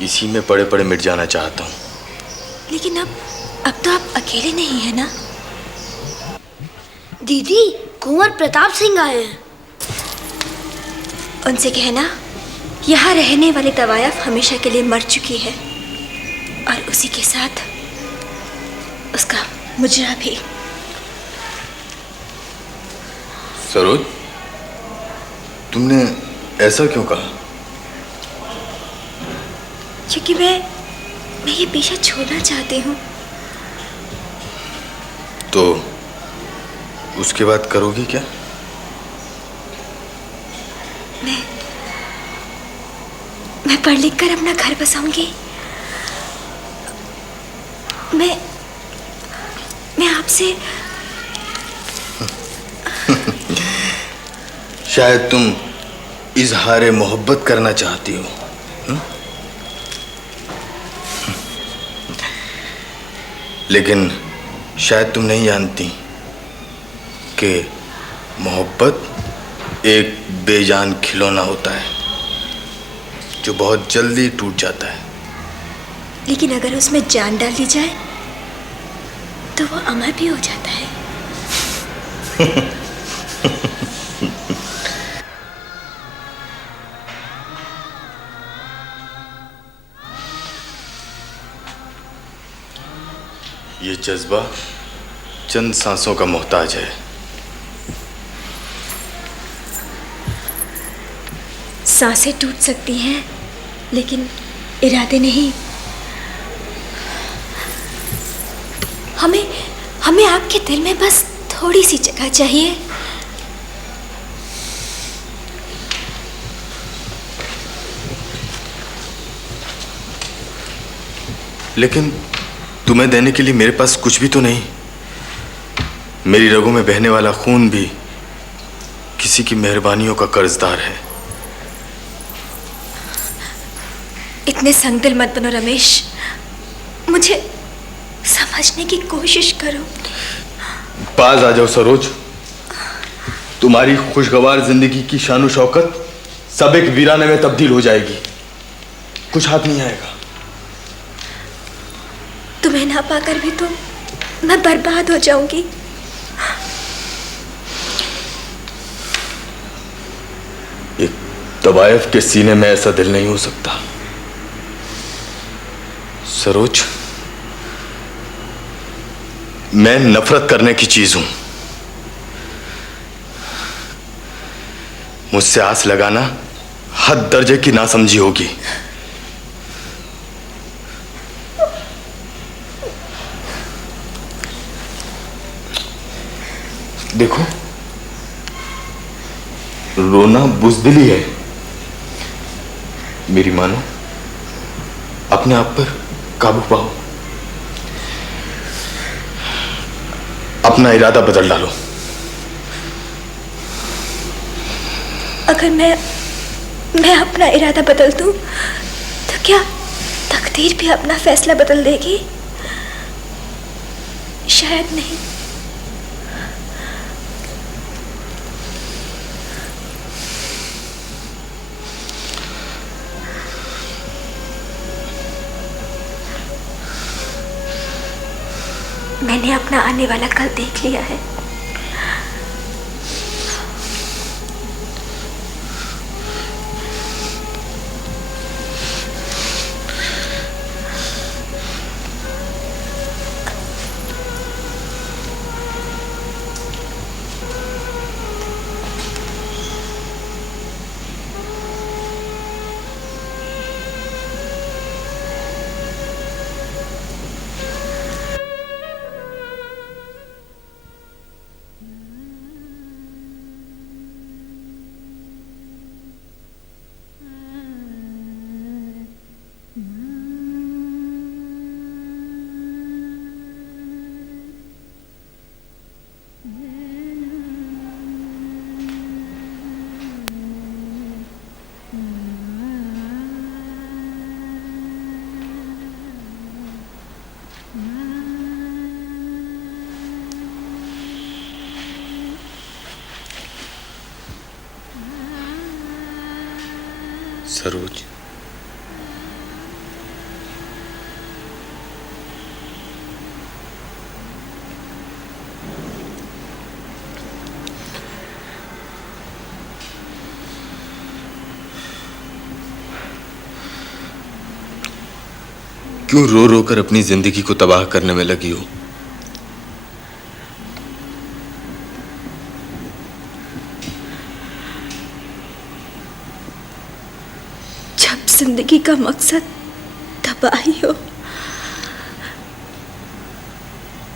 इसी में पड़े पड़े मिट जाना चाहता हूँ। लेकिन अब तो आप अकेले नहीं है ना? दीदी, कुंवर प्रताप सिंह आए हैं। उनसे कहना यहाँ रहने वाली तवायफ हमेशा के लिए मर चुकी है, और उसी के साथ उसका मुजरा भी। सरोज, तुमने ऐसा क्यों कहा? क्योंकि मैं ये पेशा छोड़ना चाहती हूँ। तो उसके बाद करोगी क्या? मैं पढ़ लिख कर अपना घर बसाऊंगी। मैं आपसे शायद तुम इजहार मोहब्बत करना चाहती हो। लेकिन शायद तुम नहीं जानती कि मोहब्बत एक बेजान खिलौना होता है जो बहुत जल्दी टूट जाता है। लेकिन अगर उसमें जान डाल दी जाए तो वो अमर भी हो जाता है। ये जज्बा चंद सांसों का मोहताज है। सांसें टूट सकती हैं, लेकिन इरादे नहीं। हमें आपके दिल में बस थोड़ी सी जगह चाहिए। लेकिन तुम्हें देने के लिए मेरे पास कुछ भी तो नहीं। मेरी रगों में बहने वाला खून भी किसी की मेहरबानियों का कर्जदार है। इतने संगदिल मत बनो रमेश, मुझे समझने की कोशिश करो। पास आ जाओ सरोज, तुम्हारी खुशगवार जिंदगी की शान शौकत सब एक वीराने में तब्दील हो जाएगी, कुछ हाथ नहीं आएगा। तुम्हें ना पाकर भी तो मैं बर्बाद हो जाऊंगी। एक तवायफ के सीने में ऐसा दिल नहीं हो सकता। सरोज, मैं नफरत करने की चीज हूं। मुझसे आस लगाना हद दर्जे की नासमझी होगी। देखो, रोना बुज़दिली है। मेरी मानो, अपने आप पर काबू पाओ, अपना इरादा बदल डालो। अगर मैं अपना इरादा बदल दूं, तो क्या तकदीर भी अपना फैसला बदल देगी? शायद नहीं। मैंने अपना आने वाला कल देख लिया है। सरोज, क्यों रो रो कर अपनी जिंदगी को तबाह करने में लगी हो? जब जिंदगी का मकसद तबाही हो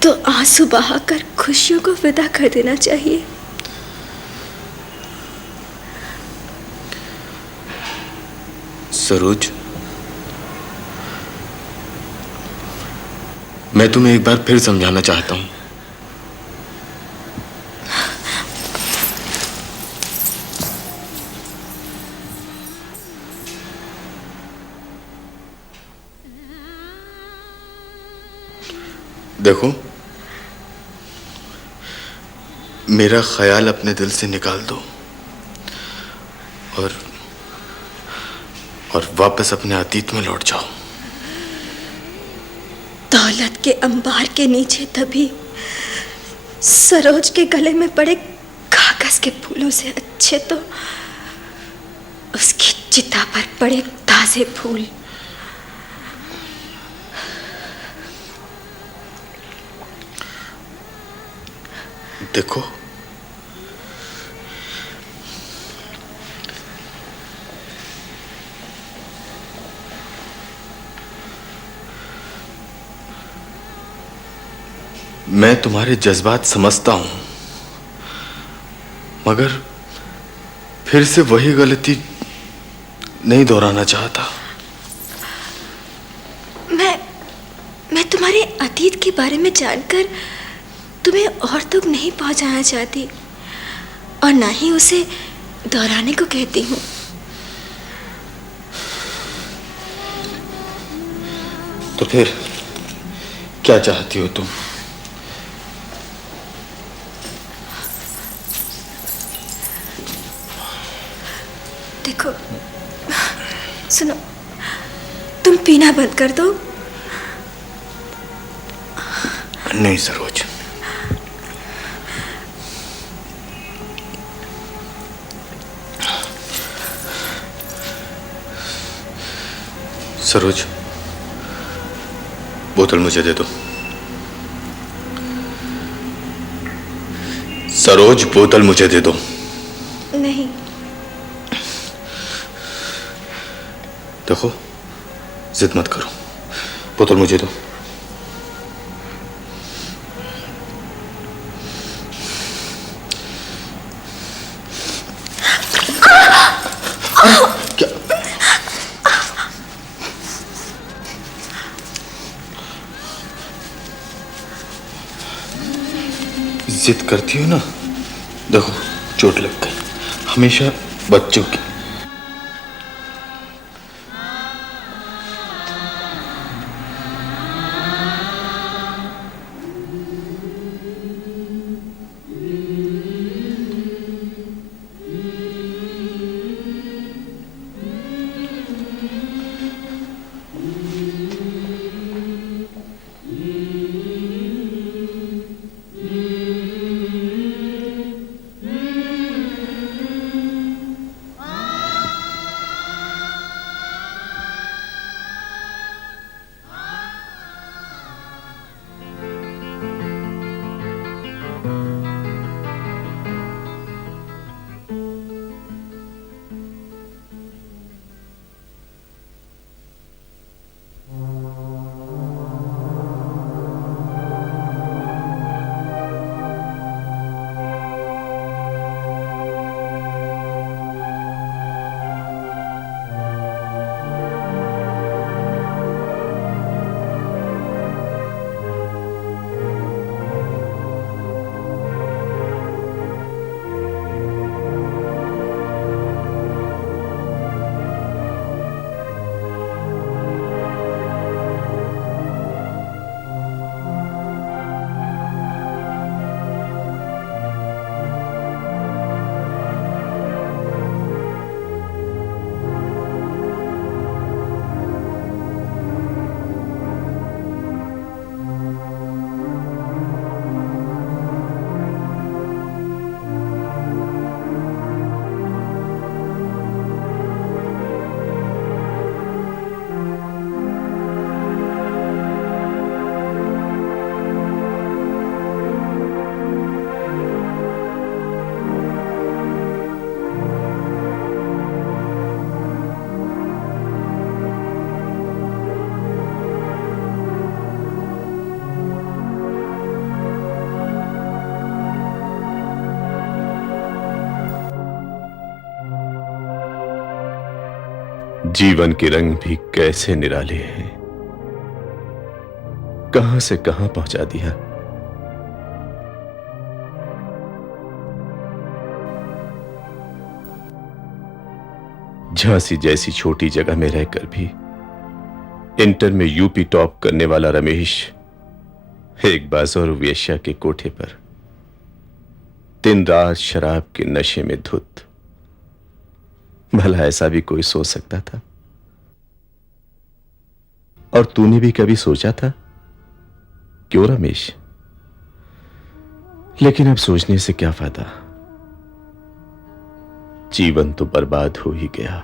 तो आंसू बहाकर खुशियों को विदा कर देना चाहिए। सरोज, मैं तुम्हें एक बार फिर समझाना चाहता हूं। देखो, मेरा ख्याल अपने दिल से निकाल दो और वापस अपने अतीत में लौट जाओ। दौलत के अंबार के नीचे तभी सरोज के गले में पड़े कागज के फूलों से अच्छे तो उसकी चिता पर पड़े ताजे फूल। देखो, मैं तुम्हारे जज्बात समझता हूं, मगर फिर से वही गलती नहीं दोहराना चाहता। मैं तुम्हारे अतीत के बारे में जानकर तुम्हें और दुख नहीं पहुंचाना चाहती और ना ही उसे दोहराने को कहती हूँ। तो फिर क्या चाहती हो तुम? देखो, सुनो, तुम पीना बंद कर दो। नहीं सरोज, सरोज, बोतल मुझे दे दो। सरोज, बोतल मुझे दे दो। नहीं। देखो, जिद मत करो, बोतल मुझे दो। क्या? जिद करती हो ना, देखो चोट लग गई। हमेशा बच्चों की। जीवन के रंग भी कैसे निराले हैं, कहां से कहां पहुंचा दिया। झांसी जैसी छोटी जगह में रहकर भी इंटर में यूपी टॉप करने वाला रमेश एक बाज़ार वेश्या के कोठे पर दिन रात शराब के नशे में धुत। भला ऐसा भी कोई सोच सकता था? और तूने भी कभी सोचा था? क्यों रमेश? लेकिन अब सोचने से क्या फायदा, जीवन तो बर्बाद हो ही गया।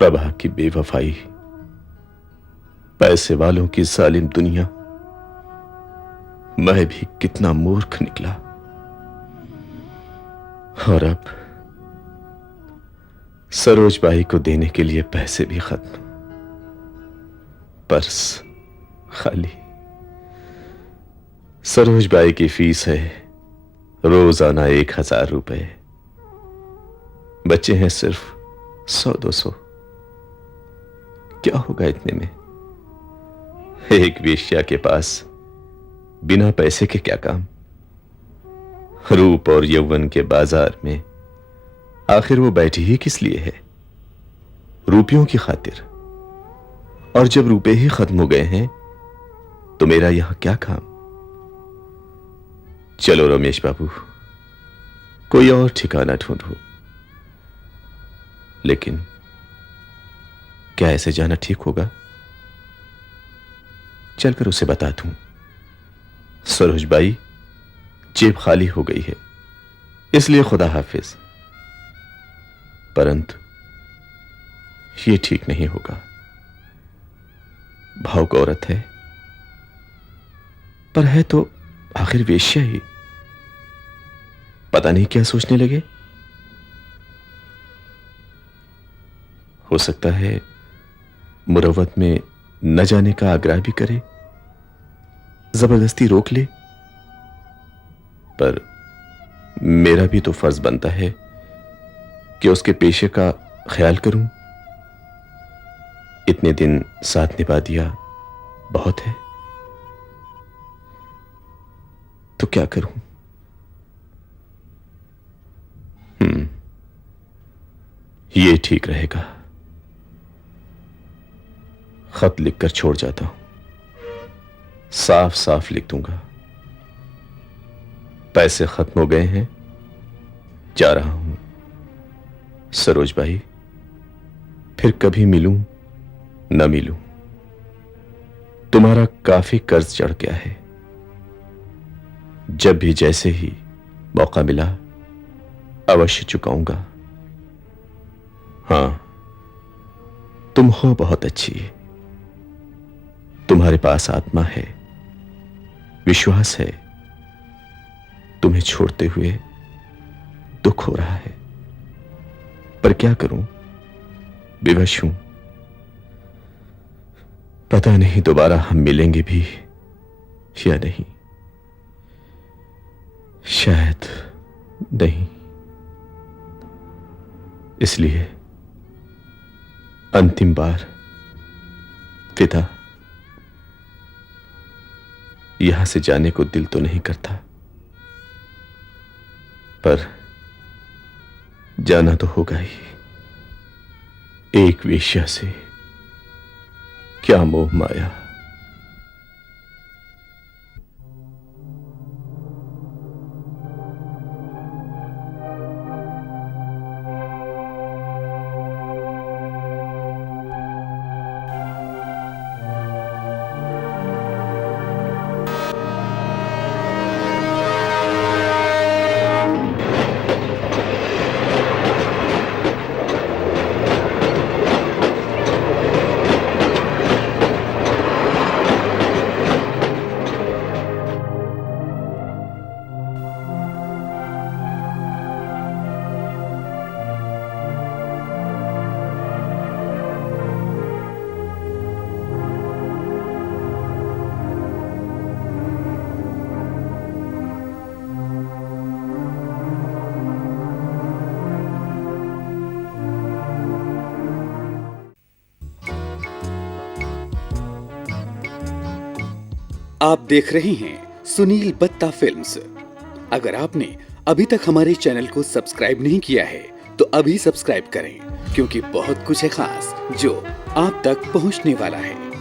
प्रभा की बेवफाई, पैसे वालों की जालिम दुनिया, मैं भी कितना मूर्ख निकला। और अब सरोज बाई को देने के लिए पैसे भी खत्म, पर्स खाली। सरोज बाई की फीस है रोजाना 1000 रुपए, बच्चे हैं सिर्फ 100-200। क्या होगा इतने में? एक वेश्या के पास बिना पैसे के क्या काम? रूप और यौवन के बाजार में आखिर वो बैठी ही किस लिए है? रुपयों की खातिर। और जब रुपए ही खत्म हो गए हैं तो मेरा यहां क्या काम? चलो रमेश बाबू, कोई और ठिकाना ढूंढो। लेकिन क्या ऐसे जाना ठीक होगा? चलकर उसे बता दूं, सरोज बाई जेब खाली हो गई है, इसलिए खुदा हाफिज। परंतु यह ठीक नहीं होगा। भावुक औरत है, पर है तो आखिर वेश्या ही। पता नहीं क्या सोचने लगे। हो सकता है मुरव्वत में न जाने का आग्रह भी करे, जबरदस्ती रोक ले। पर मेरा भी तो फर्ज बनता है कि उसके पेशे का ख्याल करूं। इतने दिन साथ निभा दिया, बहुत है। तो क्या करूं? ये ठीक रहेगा। खत लिखकर छोड़ जाता हूं, साफ साफ लिख दूंगा, पैसे खत्म हो गए हैं, जा रहा हूं। सरोज बाई, फिर कभी मिलूं न मिलूं, तुम्हारा काफी कर्ज चढ़ गया है। जब भी जैसे ही मौका मिला अवश्य चुकाऊंगा। हां, तुम हो बहुत अच्छी, तुम्हारे पास आत्मा है, विश्वास है। तुम्हें छोड़ते हुए दुख हो रहा है, पर क्या करूं, विवश हूं। पता नहीं दोबारा हम मिलेंगे भी या नहीं, शायद नहीं। इसलिए अंतिम बार विदा। यहां से जाने को दिल तो नहीं करता, पर जाना तो होगा ही। एक वेश्या से क्या मोह माया। आप देख रहे हैं सुनील बत्ता फिल्म्स। अगर आपने अभी तक हमारे चैनल को सब्सक्राइब नहीं किया है तो अभी सब्सक्राइब करें, क्योंकि बहुत कुछ है खास जो आप तक पहुंचने वाला है।